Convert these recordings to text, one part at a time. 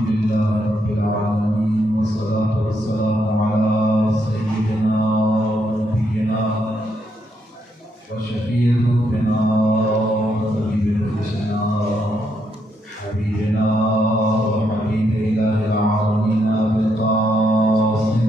अल्हम्दुलिल्लाहि रब्बिल आलमीन वस्सलातु वस्सलामु अला सय्यिदिना व नबिय्यिना व शफीइ ज़ुनूबिना व तबीबि नफूसिना हबीबिना व हबीबि इलाहिल आलमीन अबिल क़ासिम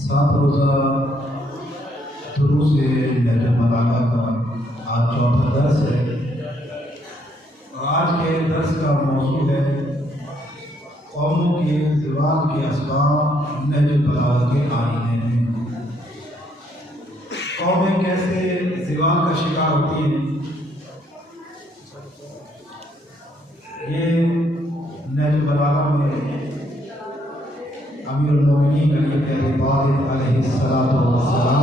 सात रोज़ा दुरूस नहजुल बलागा का आज चौथा दर्स है और आज के दर्स का मौजू है कौमों के ज़वाल के असबाब नहजुल बलागा के आईने में। कौमें कैसे ज़वाल का शिकार होती हैं, ये नहजुल बलागा में अमीरुल मोमिनीन अली इब्न अबी तालिब अलैहिस्सलातु वस्सलाम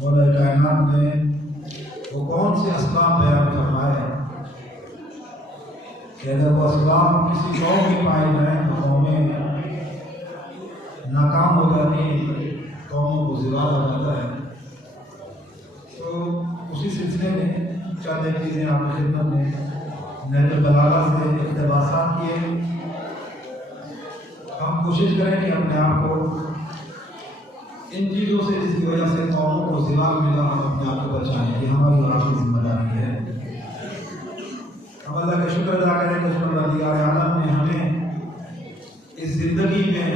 मौला कायनात ने वो कौन से असबाब बयान फरमाए कि अगर वो असबाब किसी कौम में पाए जाएँ तो कौमें नाकाम हो जाती हैं, कौमों को ज़वाल हो जाता है। तो उसी सिलसिले में चंद एक चीज़ें आपकी खिदमत में नहजुल बलागा से इक़्तिबासात किए। हम कोशिश करें कि अपने आप को इन चीज़ों से जिसकी वजह से कौमों को ज़वाल मिला, हम अपने आप को बचाएँ। ये हमारी आपकी जिम्मेदारी है। हम अल्लाह का शुक्र अदा करें कि परवरदिगार आलम ने हमें इस ज़िंदगी में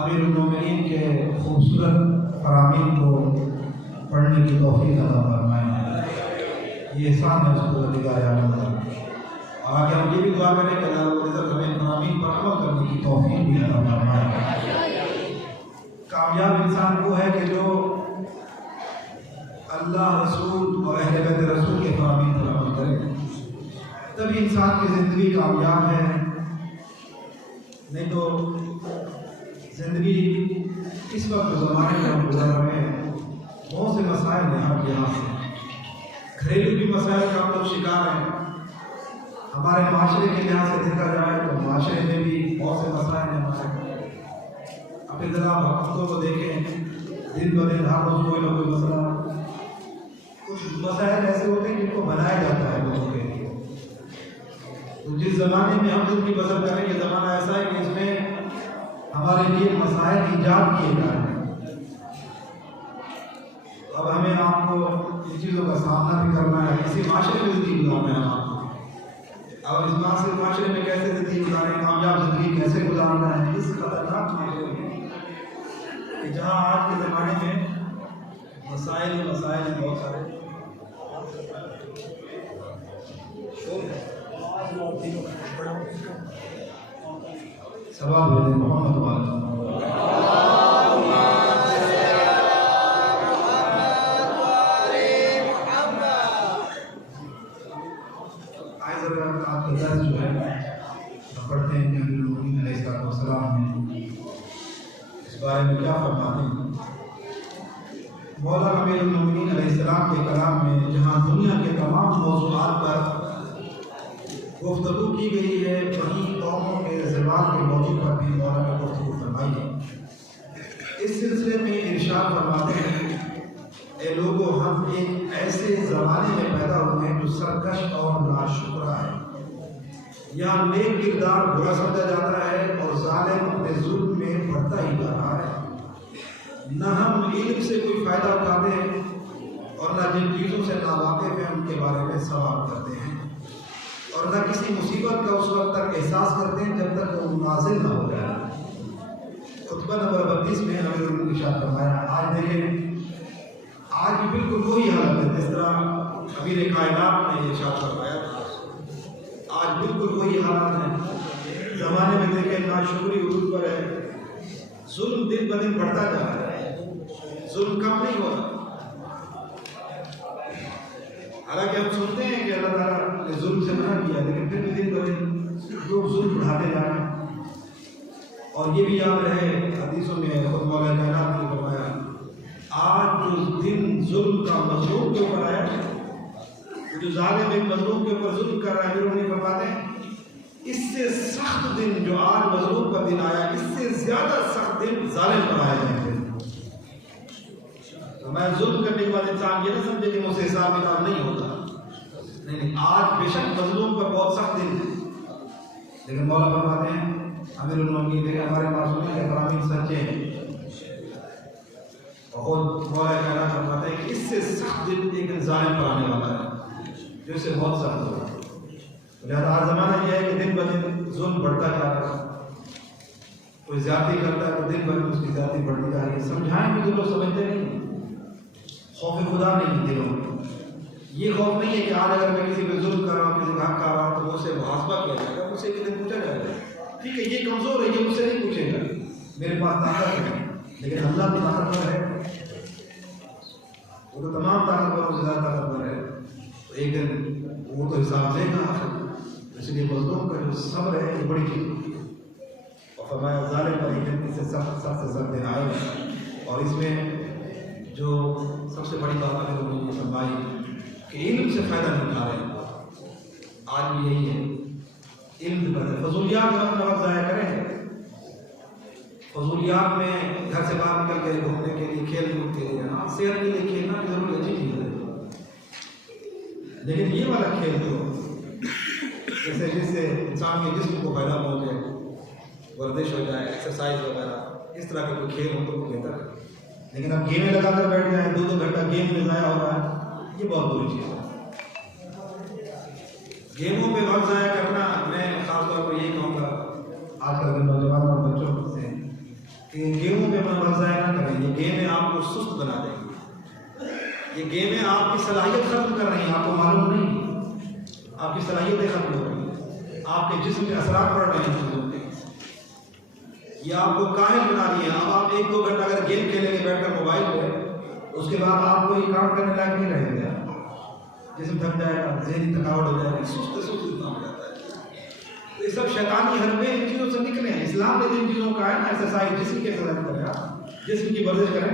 अमीरुल मोमिनीन के खूबसूरत फरामीन को पढ़ने की तौफीक अता फरमाए। ये एहसान है उसको परवरदिगार आलम का। आगे हम ये भी दुआ करें कि अल्लाह रब्बुल इज़्ज़त हमें फरामीन पर अमल करने की तौफीक भी अता फरमाए। कामयाब इंसान वो है कि जो अल्लाह रसूल और अहले बैत रसूल के फरामीन पर अमल करे, तभी इंसान की ज़िंदगी कामयाब है। नहीं तो ज़िंदगी इस वक्त ज़माने में हम गुजर रहे हैं, बहुत से मसाइल हैं हर लिहाज से। घरेलू भी मसाइल का हम लोग शिकार हैं। हमारे माशरे के लिहाज से देखा जाए तो माशरे में भी बहुत से मसाइल हैं हमारे। अपने ज़रा भक्तों को देखें, दिन ब दिन हर रोज कोई ना कोई मसला, कुछ मसाइल ऐसे होते हैं जिनको बनाया जाता है लोगों के लिए। तो जिस ज़माने में हम जिंदगी बसर करें, ये ज़माना ऐसा है कि इसमें हमारे लिए मसाइल ईजाद किए जा रहे हैं। अब हमें आपको इन चीज़ों का सामना भी करना है, इसी माशरे में ज़िंदगी गुजारना है आपको। अब इस माशरे में कैसे ज़िंदगी गुजारें, कामयाब ज़िंदगी कैसे गुजारना है, इस खतरनाक माशरे में कि जहाँ आज के ज़माने में मसाइल बहुत सारे सवाल भेजे मोहम्मद वाला आपका दर्ज जो है पढ़ते हैं कि अमीरुल-मोमिनीन अलैहिस्सलाम ने इस बारे में क्या फरमाते हैं। मौला अमीरुल-मोमिनीन अलैहिस्सलाम के कलाम में जहाँ दुनिया के तमाम मौज़ूआत पर गुफ्तगू की गई है, वहीं कौमों के ज़वाल के मौजू पर भी मौला ने गुफ्तगू फरमाई है। इस सिलसिले में इरशाद फरमाते हैं, ए लोगों, हम एक ऐसे ज़माने में पैदा हुए हैं जो सरकश और नाशुक्रा है। यहाँ नेक किरदार बुरा समझा जाता है और ज़ालिम अपने जुल्म में बढ़ता ही जा रहा है। न हम इल्म से कोई फ़ायदा उठाते हैं और न जिन चीज़ों से नावाकिफ़ हैं उनके बारे में सवाल करते हैं, और न किसी मुसीबत का उस वक्त तक एहसास करते हैं जब तक वो नाज़िल न हो जाए। खुतबा नंबर 32 में हमें इरशाद फरमाया। आज देखें, आज भी बिल्कुल वही हालत है जिस तरह अमीर कायनात ने इरशाद फरमाया। आज बिल्कुल वही हालत है। ज़माने में देखें, नाशुक्री उरूज पर है, जुल्म दिन ब दिन बढ़ता जा रहा है, जुल्म कम नहीं हो रहा। हालांकि हम सुनते हैं कि अल्लाह ताला ने जुल्म से मना किया, लेकिन फिर भी दिन ब दिन लोग जुल्म बढ़ाते जा रहे हैं। और ये भी याद रहे, हदीसों में खुद मौला कायनात ने फरमाया, आज जो दिन जुल्म का मज़लूम के ऊपर आया, जो जालिम एक मज़लूम के ऊपर जुल्म कर रहा है, उन्हें फरमाते हैं इससे सख्त दिन जो आज मज़लूम का दिन आया, इससे ज़्यादा सख्त दिन जालिम पर आया जाएंगे। तो मैं जुल्म करने के बाद इंसान ये ना समझे कि मुझसे हिसाब किताब नहीं होता। नहीं, आज बेशक मज़लूम पर बहुत सख्त दिन है, लेकिन मौला फरमाते हैं अमीरुल-मोमिनीन देखें हमारे मासूम के फरामीन सच्चे हैं, और मौला कायनात फरमाते हैं कि इससे सख्त दिन एक जालिम पर आने वाला है जो इससे बहुत सख्त होगा। लिहाजा आज ज़माना यह है कि दिन ब दिन जुल्म बढ़ता जा रहा है। कोई ज़्यादती करता है तो दिन ब दिन उसकी ज़्यादती बढ़ती जा रही है। समझाएं भी तो लोग समझते नहीं, खौफ खुदा नहीं दिलों में। ये खौफ नहीं है कि आज अगर मैं किसी पे जुल्म कर रहा हूँ, किसी का हक कर रहा हूँ, तो मुझसे मुहासबा किया जाएगा, मुझसे एक दिन पूछा जाएगा, ठीक है ये कमज़ोर है, ये मुझसे नहीं पूछेगा, मेरे पास ताकत है। लेकिन अल्लाह की ताकतवर है, वो तो तमाम ताकतवरों से ज़्यादा ताकतवर है। तो एक दिन वो तो हिसाब देगा। इसलिए मज़लूम का जो सब्र है ये बड़ी चीज़ होती है। और फरमाया ज़ालिम पर एक दिन से सख्त दिन आएगा। और इसमें जो सबसे बड़ी बात है तो उन्होंने फरमाई कि इल्म से फ़ायदा नहीं उठा रहे। आज भी यही है, इल्म पर फजूलियात में अपना वक्त ज़ाया करें। फजूलियात में घर से बाहर निकल के घूमने के लिए, खेल कूद के लिए, हाँ सेहत के लिए खेलना भी ज़रूरी अच्छी चीज़ है, लेकिन ये वाला खेल तो जैसे जिससे इंसान के जिस्म को फायदा पहुँचे, वर्जिश हो जाए, एक्सरसाइज वगैरह, इस तरह के कोई खेल हो तो वो बेहतर है। लेकिन अब गेमें लगा कर बैठ जाए, 2-2 घंटा गेम में ज़ाया हो रहा है, ये बहुत बुरी चीज़ है। गेमों पे वक्त ज़ाया करना, मैं खासतौर पर यही कहूँगा आजकल के नौजवान और बच्चों से कि गेमों पे अपना वक्त ज़ाया ना करें। ये गेमें आपको सुस्त बना देंगी, ये गेमें आपकी सलाहियत ख़त्म कर रही हैं, आपको मालूम नहीं, आपकी सलाहियतें ख़त्म हो रही हैं, आपके जिस्म पे असरात पड़ रहे हैं चीज़ों के, ये आपको काहिल बना रही है। अब आप 1-2 घंटा अगर गेम खेलेंगे बैठकर मोबाइल पर, उसके बाद आप कोई काम करने लायक नहीं रहेंगे, जिस्म थक जाएगा, ज़हनी थकावट हो जाएगी, सुस्त इंसान हो जाता है। तो ये सब शैतानी हरबे इन चीज़ों से निकले हैं। इस्लाम ने जिन चीज़ों का है ना, एक्सरसाइज, जिस्म की एक्सरसाइज करें, आप जिस्म की वर्जिश करें,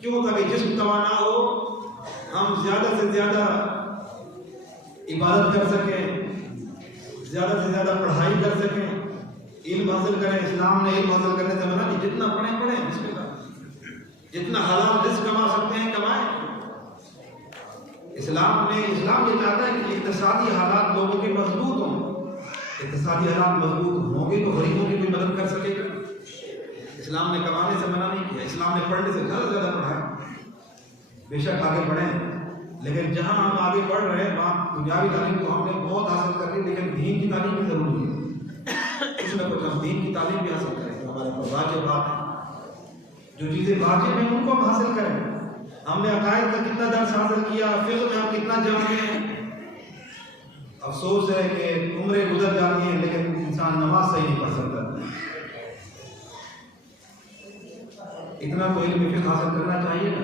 क्यों? ताकि जिस्म तवाना हो, हम ज़्यादा से ज़्यादा इबादत कर सकें, ज़्यादा से ज़्यादा पढ़ाई कर सकें, इल्म हासिल करें। इस्लाम ने इल्म हासिल करने से मना नहीं, जितना पढ़ें बिस्मिल्लाह, जितना हलाल रिस्क कमा सकते हैं कमाएं। इस्लाम ये चाहता है कि इक्तिसादी हालात लोगों के मजबूत हों। इक्तिसादी हालात मजबूत होंगे तो गरीबों की भी मदद कर सकेगा। इस्लाम ने कमाने से मना नहीं किया, इस्लाम ने पढ़ने से ज़्यादा से ज़्यादा पढ़ाया। बेशक आगे बढ़ें, लेकिन जहाँ हम आगे बढ़ रहे हैं वहाँ दुनियावी तालीम तो हमने बहुत हासिल कर ली, लेकिन दीन की तालीम भी ज़रूरी है। कुछ ना कुछ हम दीन की तालीम भी हासिल करें, तो हमारे पास वाजिब बात है। जो चीज़ें वाजिब हैं उनको हम हासिल करें। हमने अकायद का कितना दर्स हासिल किया, फिक्र में हम कितना जानते हैं। अफसोस है कि उम्रें गुजर जाती हैं लेकिन इंसान नमाज सही नहीं पढ़ सकता। इतना तो इल्म फिक्र हासिल करना चाहिए ना।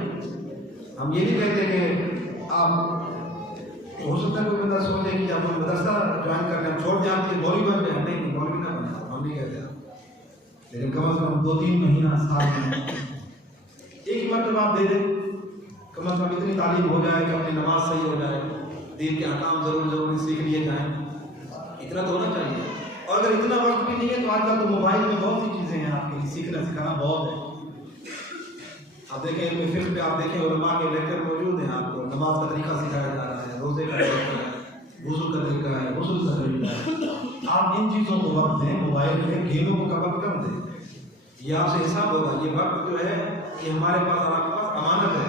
हम ये नहीं कहते कि आप हो सकता है कोई बंदा सोचे कि आप मदरसा ज्वाइन करने हम छोड़ जाते मौलवी बन जाए। नहीं, मौलवी ना बने, हम नहीं कहते आप, लेकिन कम से कम 2-3 महीना साल में एक ही मरतबा आप दे दें। कम से कम इतनी तालीम हो जाए कि अपनी नमाज सही हो जाए, दीन के अहकाम ज़रूरी सीख लिए जाएँ। इतना तो होना चाहिए। और अगर इतना वक्त भी नहीं है तो आजकल तो मोबाइल में बहुत सी चीज़ें हैं आपके लिए सीखना सिखाना बहुत है। आप देखें इल्म फिक्र पे, आप देखें उलमा के लेक्चर मौजूद हैं। आपको नमाज का तरीका सिखाया जा रहा है, रोज़े का तरीका है, वुज़ू का तरीका है, गुस्ल का तरीका है। आप इन चीज़ों को वक्त दें, मोबाइल में गेमों को वक्त कम दें। ये आपसे हिसाब होगा। ये वक्त जो है ये हमारे पास और आपके पास अमानत है।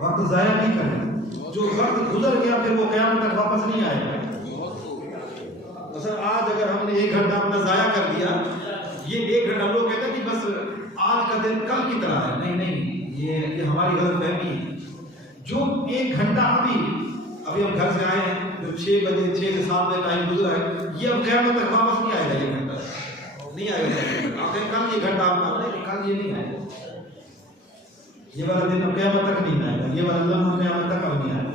वक्त ज़ाया नहीं करें। जो वक्त गुजर गया फिर वो क़यामत तक वापस नहीं आएगा। तो सर आज अगर हमने 1 घंटा अपना ज़ाया कर दिया, ये 1 घंटा लोग कहते हैं कि बस आज का दिन कल की तरह है। नहीं, ये हमारी गलतफहमी है। जो 1 घंटा अभी हम घर से आए हैं, जो 6 बजे 6 से 7 बजे टाइम गुजरा है, ये अब क़यामत तक वापस नहीं आएगा। 1 घंटा नहीं आएगा। आप कहें कल 1 घंटा आपका, नहीं कल ये नहीं आएगा। ये वाला दिन अब क़यामत तक नहीं आएगा। ये वाला लम्हा क़यामत तक अब नहीं आएगा।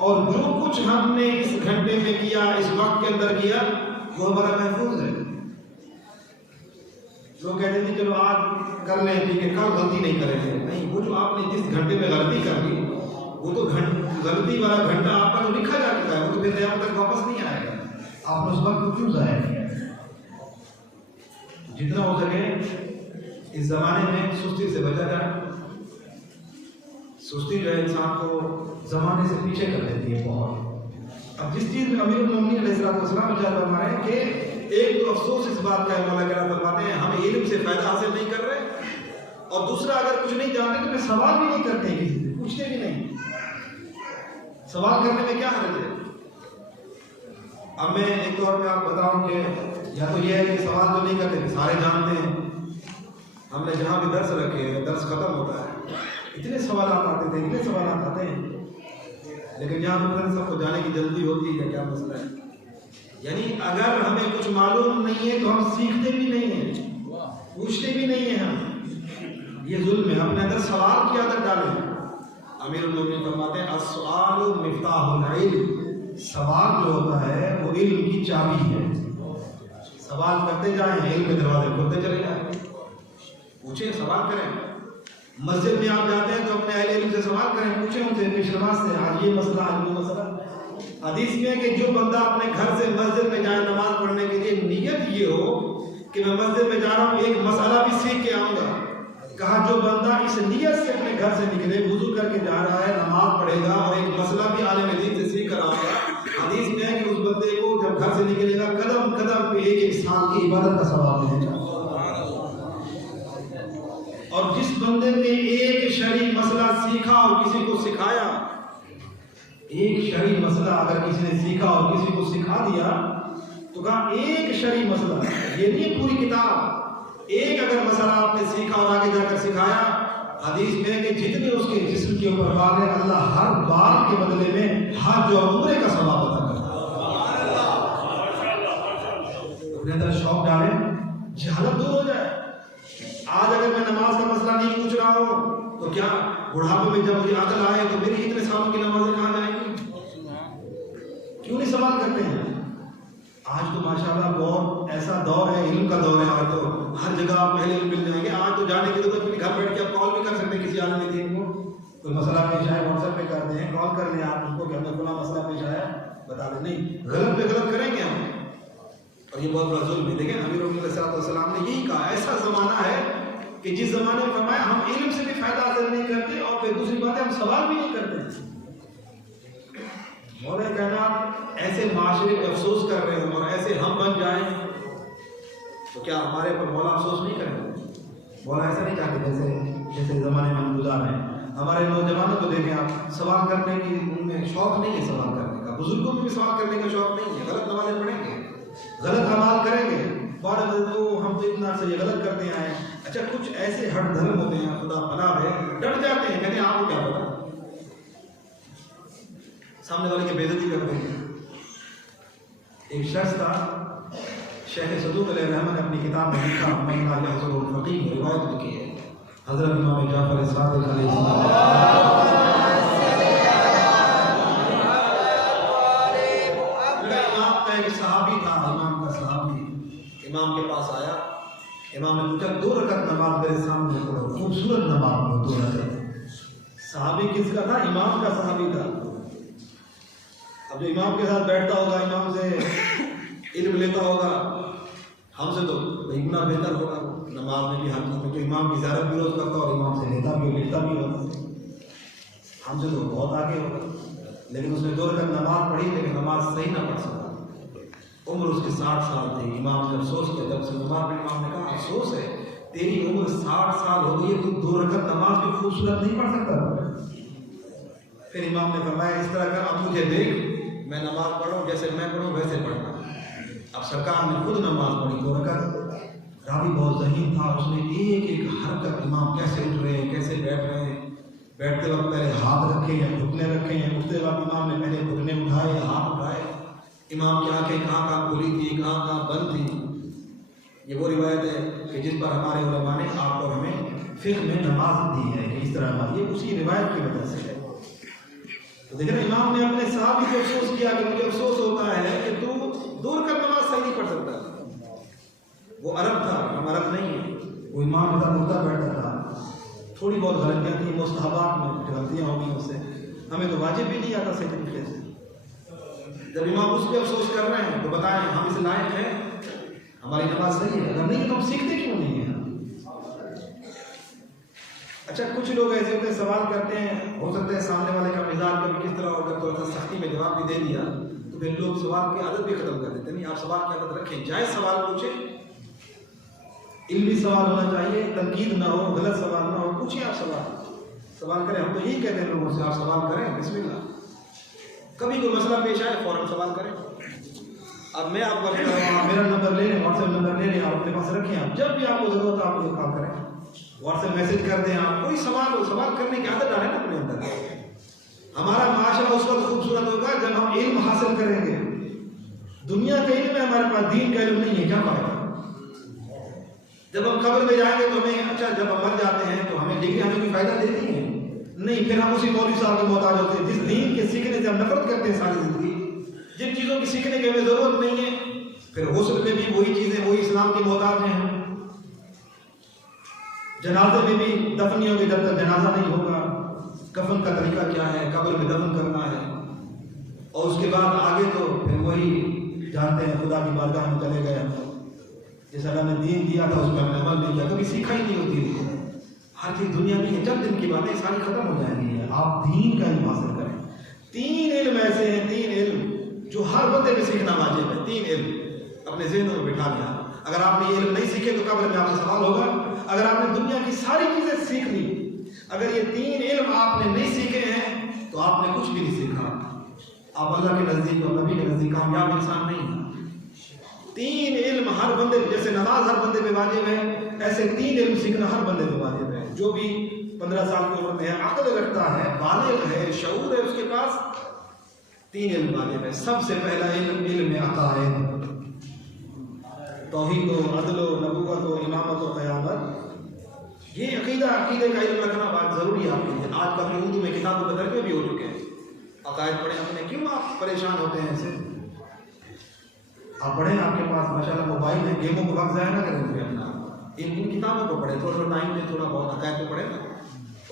और जो कुछ हमने इस घंटे में किया, इस वक्त के अंदर किया, वो हमारा महफूज है। लोग कहते थे चलो आज कर लें, ठीक है, कल गलती नहीं करेंगे। नहीं, वो जो आपने जिस घंटे में गलती कर दी, वो तो गलती वाला घंटा आपका तो लिखा जा चुका है, वो तो फिर क़यामत तक वापस नहीं आएगा। आपने उस वक्त क्यों ज़ाया किया? जितना हो सके इस ज़माने में सुस्ती से बचा जाए। सुस्ती जो है इंसान को ज़माने से पीछे कर देती है बहुत। अब जिस चीज़ में अमीरुल मोमिनीन अलैहिस्सलाम विचार फरमा रहे हैं कि एक तो अफसोस इस बात का है, मौला कहना फरमाते हैं हम इल्म से फ़ायदा हासिल नहीं कर रहे, और दूसरा अगर कुछ नहीं जानते तो फिर सवाल भी नहीं करते, किसी से पूछते भी नहीं। सवाल करने में क्या हर्ज है? अब मैं एक तौर पे आप बताऊं कि या तो ये है कि सवाल तो नहीं करते, सारे जानते हैं। हमने जहाँ भी दर्स रखे, दर्स खत्म होता है, इतने सवाल आते थे, इतने सवाल आते हैं, लेकिन यहाँ पर सबको जाने की जल्दी होती है। क्या मसला है? यानी अगर हमें कुछ मालूम नहीं है तो हम सीखते भी नहीं हैं, पूछते भी नहीं हैं। हम ये जुल्म है। अपने अंदर सवाल की आदत डालें। अमीरुल मोमिनीन फरमाते हैं अस्सवालु मिफ्ताहुल इल्म, सवाल जो होता है वो इल्म की चाबी है। सवाल करते जाएं, इल्म के दरवाजे खुलते चले जाएं। पूछें, सवाल करें। मस्जिद में आप जाते हैं तो अपने अहले इल्म से सवाल करें, पूछें उनसे पेशनवाज से, आज ये मसला, आज वो मसला। हदीस में है कि जो बंदा अपने घर से मस्जिद में जाए नमाज पढ़ने के लिए, नियत ये हो कि मैं मस्जिद में जा रहा हूँ, एक मसला भी सीख के आऊँगा। कहा जो बंदा इस नियत से अपने घर से निकले, वुज़ू करके जा रहा है, नमाज पढ़ेगा और एक मसला भी आलिम दीन से सीख कर आएगा, हदीस में है कि उस बंदे को जब घर से निकलेगा कदम कदम पे एक साल की इबादत का सवाब मिलेगा। और जिस बंदे ने एक शरई मसला सीखा और किसी को सिखाया, एक शरई मसला अगर किसी ने सीखा और किसी को सिखा दिया, तो कहा एक शरई मसला, ये नहीं पूरी किताब, एक अगर मसला आपने सीखा और आगे जाकर सिखाया, हदीस में कि जितने उसके जिस्म के ऊपर बाल है, अल्लाह हर बाल के बदले में हज और उम्रे का सवाब अता करता है। अपने अंदर शौक डालें, जहालत दूर हो जाए। आज अगर मैं नमाज का मसला नहीं पूछ रहा हूँ तो क्या बुढ़ापे में जब मुझे अकल आए तो मेरी इतने सालों की नमाजें कहाँ जाएंगी? क्यों नहीं सवाल करते हैं? आज तो माशाल्लाह बहुत ऐसा दौर है, इल्म का दौर है। आज तो हर जगह आप पहले मिल जाएंगे। आज तो जाने की जरूरत नहीं, घर बैठ के आप कॉल भी कर सकते हैं किसी आलिम दीन को। कोई मसला पेश आया व्हाट्सएप पे करते हैं, कॉल कर लें आप उनको कि हमें फला मसला पेश आया, बता दें। नहीं, गलत पे गलत करेंगे हम, और ये बहुत बड़ा जुल्म है। देखें अमीरुल मोमिनीन अलैहिस्सलाम ने यही कहा, ऐसा ज़माना है कि जिस जमाने में फरमाया हम इल्म से भी फायदा हासिल नहीं करते और फिर दूसरी बात है हम सवाल भी नहीं करते। मौला कहना ऐसे माशरे पे अफसोस कर रहे हो और ऐसे हम बन जाएं तो क्या हमारे पर मौला अफसोस नहीं करेंगे? मौला ऐसा नहीं चाहते जैसे ज़माने में हम गुजार रहे हैं। हमारे नौजवानों को देखें आप, सवाल करने की उनमें शौक नहीं है, सवाल करने का। बुजुर्गों में भी सवाल करने का शौक नहीं है। गलत नमाज़ें पढ़ेंगे, गलत अमाल करेंगे, बाद तो हम तो इतना से ये गलत करते आए। अच्छा कुछ ऐसे हट धर्म होते हैं, खुदा पनाह है, डट जाते हैं, कहते हैं आपको क्या पता, सामने वाले की बेइज्जती करते हैं। एक शख्स था, शेख सदूक अलैहिर्रहमत ने अपनी किताब में लिखा, महीना यहज़ुरुल फ़क़ीह रिवायत लिखी है हज़रत इमाम जाफ़र सादिक़ अलैहिस्सलाम। इमाम का एक सहाबी था, इमाम का सहाबी इमाम के पास आया। इमाम ने पूछा 2 रकात नमाज मेरे सामने पढ़ो, खूबसूरत नमाज पढ़ो 2 रकात। सहाबी किसका था? इमाम का सहाबी था। अब जो इमाम के साथ बैठता होगा, इमाम से इल्म लेता होगा, हमसे तो गुना बेहतर होगा। नमाज में भी हर चीज़ में जो इमाम की ज़ियारत भी रोज़ करता और इमाम से लेता भी लिखता भी होगा, हमसे तो बहुत आगे होगा। लेकिन उसने 2 रकात नमाज पढ़ी, लेकिन नमाज सही ना पढ़ सका। उम्र उसकी 60 साल थी। इमाम ने अफसोस किया, जब से नमाज में इमाम ने कहा अफसोस है तेरी उम्र 60 साल हो गई है, तू 2 रकात नमाज भी खूबसूरत नहीं पढ़ सकता। फिर इमाम ने फरमाया इस तरह का, अब मुझे देख मैं नमाज पढ़ूँ, जैसे मैं पढ़ूँ वैसे पढ़ना। अब सरकार ने खुद नमाज पढ़ी 2 रकात। रावी बहुत ज़हीन था, उसने एक एक हरकत, इमाम कैसे उठ रहे हैं, कैसे बैठ रहे हैं, बैठते वक्त पहले हाथ रखे या घुटने रखे हैं, उठते वक्त इमाम ने पहले घुटने उठाए, हाथ उठाए। इमाम की आंखें कहाँ कहाँ खुली थी, कहाँ कहाँ बंद थी। ये वो रिवायत है कि जिस पर हमारे उलमा ने आपको हमें फ़िक़्ह में नमाज दी है कि इस तरह ये उसी रिवायत की वजह से है। तो देखिए ना, इमाम ने अपने साहब को अफसोस किया कि मुझे अफसोस होता है कि तू 2 रकात नमाज सही नहीं पढ़ सकता। वो अरब था, हम अरब नहीं है। वो इमाम था, मुर्दा बैठा था, थोड़ी बहुत गलतियाँ थी, मुस्तहबात में गलतियाँ होंगी उससे, हमें तो वाजिब भी नहीं आता सही तरीके से। जब इमाम उस पर अफसोस कर रहे हैं तो बताएं हम इस लायक हैं, हमारी नमाज सही है? अगर नहीं तो हम सीखते क्यों नहीं हैं? अच्छा कुछ लोग ऐसे होते हैं, सवाल करते हैं, हो सकता है सामने वाले का मिजाज कभी किस तरह होगा, थोड़ा सा सख्ती में जवाब भी दे दिया तो फिर लोग सवाल की आदत भी खत्म कर देते हैं। नहीं, आप सवाल की आदत रखें, जायज़ सवाल पूछें, इल्मी सवाल होना चाहिए, तनकीद ना हो, गलत सवाल ना हो, पूछिए आप सवाल करें। हम तो यही कहते हैं लोगों से, आप सवाल करें, बिस्मिल्लाह। कभी कोई मसला पेश आए फौरन सवाल करें। अब मैं आपको मेरा नंबर ले लें, व्हाट्सएप नंबर ले लें, आप अपने पास रखें। आप जब भी आपको ज़रूरत है आप मुझे कॉल करें, व्हाट्सएप मैसेज कर दें। आप कोई सवाल करने की आदत डालें ना अपने अंदर। हमारा माशरा उस वक्त खूबसूरत होगा जब हम इल्म हासिल करेंगे। दुनिया का इल्म है हमारे पास, दीन का इल्म नहीं है, क्या फायदा? जब हम कब्र में जाएंगे तो हमें, अच्छा जब हम मर जाते हैं तो हमें डिग्री हमें कोई फायदा देती है? नहीं, फिर हम उसी मौलवी साहब के मोहताज होते हैं जिस दीन के सीखने से हम नफरत करते हैं सारी जिंदगी। जिन चीज़ों की सीखने की हमें ज़रूरत नहीं है, फिर गुस्ल में भी वही चीज़ें, वही इस्लाम के मोहताज हैं हम। जनाजे में भी दफन नहीं होगी जब तक जनाजा नहीं होगा। कफन का तरीका क्या है, कब्र में दफन करना है, और उसके बाद आगे तो फिर वही जानते हैं, खुदा की बारगाह में चले गए। जिस अल्लाह ने दीन दिया था उस पर हमने अमल नहीं किया, कभी सीखा ही नहीं होती। हर चीज़ दुनिया की है, चंद दिन की बातें सारी खत्म हो जाएंगी। आप दीन का इल्म हासिल करें। 3 इल्म ऐसे हैं, 3 इल्म जो हर बंदे में सीखना वाजिब है। 3 इल्म अपने ज़हनों में बिठा लिया। अगर आपने ये इल्म नहीं सीखे तो कब्र में आपसे सवाल होगा। अगर आपने दुनिया की सारी चीज़ें सीख ली, अगर ये 3 इल्म आपने नहीं सीखे हैं तो आपने कुछ भी नहीं सीखा। आप अल्लाह के नज़दीक और नबी के नज़दीक कामयाब इंसान नहीं है। 3 इल्म हर बंदे, जैसे नमाज हर बंदे पे वाजिब है, ऐसे 3 इल्म सीखना हर बंदे पे वाजिब है। जो भी 15 साल की उम्र में है, अक्ल रखता है, बालिग है, शऊर है, उसके पास 3 इल्म वाजिब है। सबसे पहला इल्म अक़ाइद, तौहीद, अदल, नबूवत, इमामत और क़यामत। ये अक़ीदे का इल्म रखना बहुत ज़रूरी है आपके लिए। आज कल उर्दू में किताबों के तर्जुमे भी हो चुके हैं। अक़ाइद पढ़े अपने, क्यों आप परेशान होते हैं ऐसे? आप पढ़ें, आपके पास माशाल्लाह मोबाइल है, गेमों को वक्त ज़ाया ना करें अपना। इन किताबों को पढ़े, थोड़ा टाइम में थोड़ा बहुत अक़ाइद को पढ़े ना।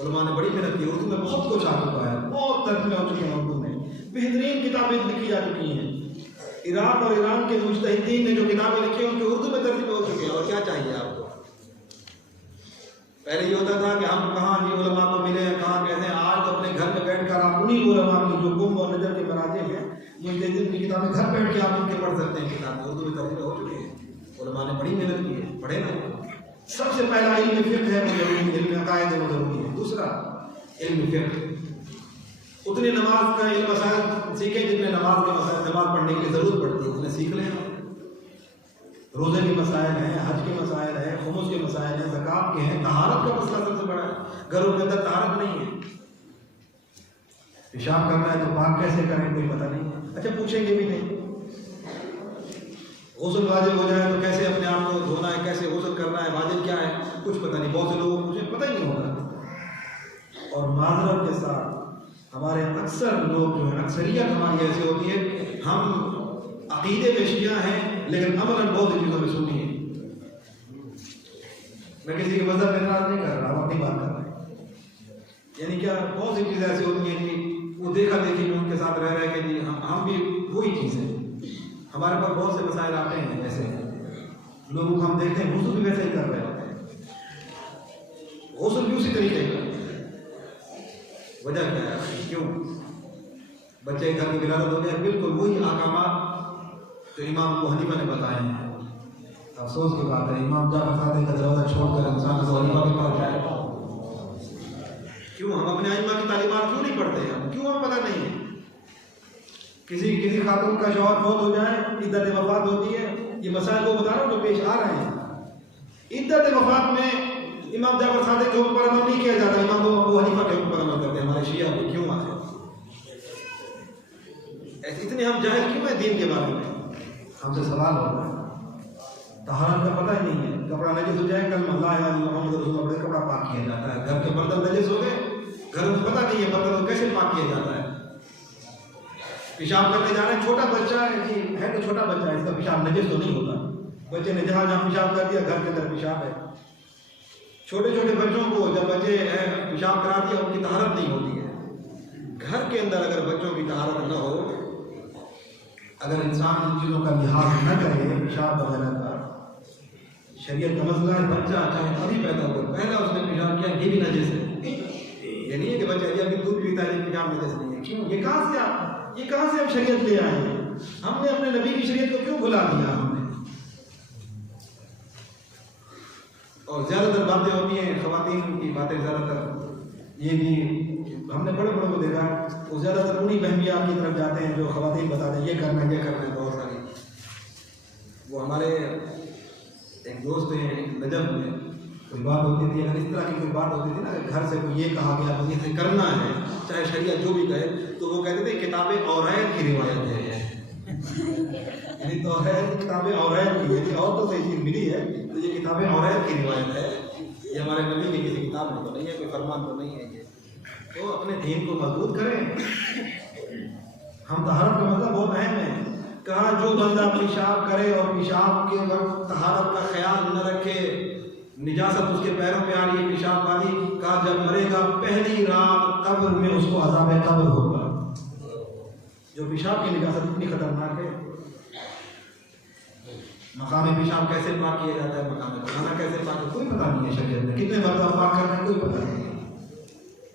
उलमा ने बड़ी मेहनत की, उर्दू में बहुत कुछ आ चुका है, बहुत तर्जुमे हो चुके हैं उर्दू में, बेहतरीन किताबें लिखी जा चुकी हैं। इराक और ईरान के मुज्तहिदीन ने जो किताबें लिखी हैं उनके उर्दू में तर्जुमे हो चुके हैं। और क्या चाहिए आपको? पहले ये होता था कि हम कहाँ जी उलमा को मिले हैं, कहाँ कैसे हैं। आज तो अपने घर में बैठकर आप उन्हीं उलमा की जो गुम और नजर के मराजे हैं, मुजद्दिद की किताबें घर बैठ के आप उनके पढ़ सकते हैं। किताब उर्दू में तर्जुमे हो चुकी है, उलमा ने बड़ी मेहनत की है, पढ़े ना। सबसे पहला इल्म फिक्र है, वो जरूरी है, इल्म अकायद है, वो जरूरी है। दूसरा इल्म फिक्र, उतने नमाज का इल्म मसाइल सीखे जितने नमाज के मसाइल, नमाज पढ़ने की जरूरत पड़ती है, उन्हें सीख लें। रोज़े के मसाइल हैं, हज के मसाइल हैं, खुमुस के मसाइल हैं, ज़कात के हैं, तहारत का मसला सबसे बड़ा है। घरों के अंदर तहारत नहीं है, पेशाब करना है तो पाक कैसे करें कोई पता नहीं है। अच्छा, पूछेंगे भी नहीं। गुस्ल वाजिब हो जाए तो कैसे अपने आप को धोना है, कैसे गुस्ल करना है, वाजिब क्या है, कुछ पता नहीं। बहुत से लोगों को मुझे पता ही नहीं होगा। और माजरत के साथ हमारे अक्सर लोग जो है, अक्सरियत हमारी ऐसी होती है, हम अकीदे में शिया हैं लेकिन अमलन बहुत सी चीज़ों में सुन्नी है। मैं किसी के मज़हब में नाराज नहीं कर रहा, हम अपनी बात कर रहे हैं। यानी क्या, बहुत सी चीज़ें ऐसी होती हैं जी, वो देखा देखी में उनके साथ रह रहे कि जी हम भी वही चीज़ है। हमारे पास बहुत से मसाइल आते हैं, ऐसे लोगों को हम देखते हैं गुस्ल भी वैसे ही कर रहे होते हैं, गुस्ल भी उसी तरीके का। वजह क्या है, क्यों बच्चे घर की विलादत हो गया, बिल्कुल वही अहकामात तो इमाम अबू हनीफा ने बताए हैं। अफसोस की बात है, इमाम जाफर सादिक का दरवाजा छोड़कर इंसान अबू हनीफा के पास जाए। क्यों हम अपने आइम्मा की तालीमात क्यों नहीं पढ़ते हैं? क्यों हमें पता नहीं है? किसी खातून का शौहर फौत हो जाए, इद्दत वफात होती है, ये मसाइल को बता रहा हूँ जो पेश आ रहे हैं। इद्दत वफात में इमाम जाफर सादिक के ऊपर अमल नहीं किया जाता, इमाम अबू हनीफा के ऊपर अमल करते हैं हमारे शिया भी। क्यों आते ऐसे इतने हम जाहिल क्यों है दीन के बारे में? हमसे सवाल होता है। तहारत का पता ही नहीं है, कपड़ा नजस हो जाए, कल ला इलाहा इल्लल्लाह मुहम्मद रसूलुल्लाह पढ़े कपड़ा पाक किया जाता है। घर के बर्तन नजस हो गए, घर में पता नहीं है बर्तन को कैसे पाक किया जाता है। पेशाब करने जा रहे हैं, छोटा बच्चा है जी, है तो छोटा बच्चा है, इसका पेशाब नजस तो नहीं होता। बच्चे ने जहाँ जहाँ पेशाब कर दिया, घर के अंदर पेशाब है। छोटे छोटे बच्चों को जब बच्चे पेशाब करा दिया, उनकी तहारत नहीं होती है। घर के अंदर अगर बच्चों की तहारत न हो, अगर इंसान इन चीज़ों का लिहाज न करे, पेशाब वगैरह का, शरीयत का मसला है, बच्चा चाहे अभी पैदा हो, पहला उसने पेशाब किया, ये भी नजस है। ये नहीं है कि बच्चा अभी दूध पीता है, पेशाब नजस नहीं है। क्यों? ये कहाँ से हम शरीयत ले आए हैं? हमने अपने नबी की शरीयत को क्यों भुला दिया हमने? और ज़्यादातर बातें होती हैं, ख़वातीन की बातें ज़्यादातर ये भी हमने बड़े बड़ों को देखा, वो ज़्यादातर उन्हीं बहमिया की तरफ जाते हैं जो ख़वातीन बताते हैं ये करना है, ये करना है। बहुत सारी वो हमारे एक दोस्त हैं नजफ में, कोई बात होती थी, अगर इस तरह की कोई बात होती थी ना, घर से कोई ये कहा गया मुझे इसे करना है, चाहे शरिया जो भी कहे, तो वो कहते थे किताबें औरैत की रिवायत है। यानी तो है किताबें औरैत की, यदि और तो सही चीज़ मिली है तो ये किताबें औरैत की रिवायत है, ये हमारे नबी की किसी किताब में तो नहीं है, कोई फरमान तो नहीं है। ये तो अपने दीन को मजबूत करें। हम तहारत का मतलब बहुत अहम है। कहा जो बंदा पेशाब करे और पेशाब के वक्त तहारत का ख्याल न रखे, निजासत उसके पैरों पे आ रही है पेशाब वाली, कहा जब मरेगा पहली रात कब्र में उसको अज़ाब कब्र होगा। जो पेशाब की निजासत इतनी खतरनाक है। मकाम पेशाब कैसे पाक किया जाता है, मकाम खाना कैसे पाक, कोई पता नहीं है शरीयत में, कितने मरतबा पाक करना है कोई पता नहीं है।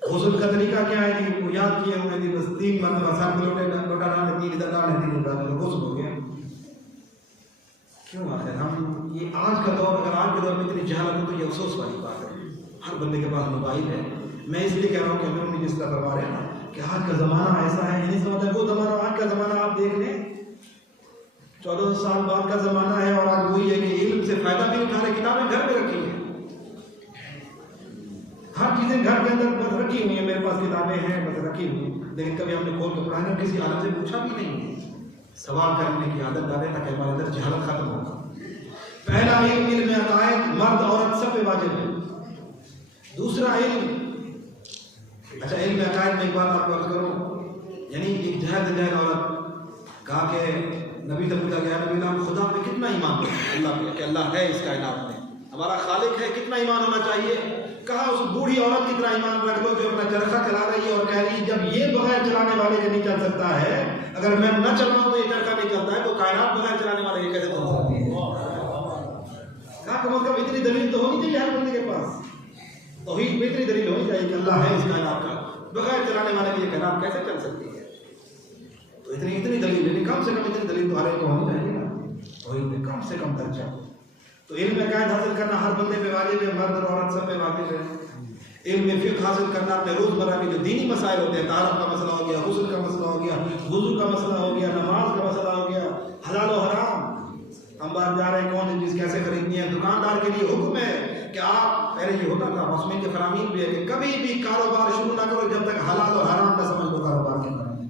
गुस्ल का तरीका क्या है जी, वो याद किए हुए थी, बस 3 मरतबा साथ में लोटा डालने, 3 इधर डालने, 3 उधर डालने, गुस्ल हो गया। क्यों आखिर हम ये आज का दौर, अगर आज के दौर में इतनी जहालत हो तो ये अफसोस वाली बात है। हर बंदे के पास मोबाइल है। मैं इसलिए कह रहा हूँ कि हमें उन्हें जिस तरह करवा रहे हैं ना कि आज का ज़माना ऐसा है, नहीं समझता वो ज़माना, आज का ज़माना आप देख लें 14 साल बाद का ज़माना है, और आज वही है कि इल्म से फ़ायदा भी उठा रहे, किताबें घर में रखी हैं, हर चीज़ें घर के अंदर बस रखी हुई है, मेरे पास किताबें हैं बस रखी हुई, लेकिन कभी हमने खोल के पढ़ाने किसी आलम से पूछा भी नहीं है। सवाल करने की आदत डालें ताकि हमारे अंदर जहालत खत्म हो। पहला इल्म अकायद, मर्द औरत सब पे वाजिब है। दूसरा इल्म, अच्छा इल्म अकायद में एक बात आपको अर्ज करूँ, यानी एक जहल औरत कहा कि नबी से पूछा गया, नबी नाम खुदा पे कितना ईमान है, अल्लाह पे, कि अल्लाह है इस कायनात में, हमारा खालिक है, कितना ईमान होना चाहिए? कहा उस बूढ़ी औरत की तरह ईमान रख लो जो अपना चरखा चला रही है और कह रही है जब ये बगैर चलाने वाले के नहीं चल सकता है, अगर मैं न चलाऊं तो ये चरखा नहीं चलता है, तो कायनात बगैर चलाने वाले ये कैसे चल सकती है? कहा कम से कम इतनी दलील तो होनी चाहिए हर बंदे के पास। तौहीद में इतनी दलील होनी चाहिए कि अल्लाह है इस कायनात का, बगैर चलाने वाले की ये कायनात कैसे चल सकती है। तो इतनी दलील, लेकिन कम से कम इतनी दलील तो हर एक को होनी चाहिए ना, तौहीद में कम से कम दर्जा। तो इल्म अकायद हासिल करना हर बंदे पे वाजिब है, मर्द और औरत सब पे वाजिब है। इल्म में फिक्र हासिल करना, अपने रोज़मर्रा के जो दीनी मसाइल होते हैं, तारफ़ का मसला हो गया, गुस्ल का मसला हो गया, वुज़ू का मसला हो गया, नमाज का मसला हो गया, हलाल और हराम, हम बाहर जा रहे हैं कौन सी चीज़ कैसे खरीदनी है। दुकानदार के लिए हुक्म है कि आप, पहले ये होता था मौसमी के फरामीन भी है कि कभी भी कारोबार शुरू ना करो जब तक हलाल और हराम का समझ लो कारोबार के बारे में।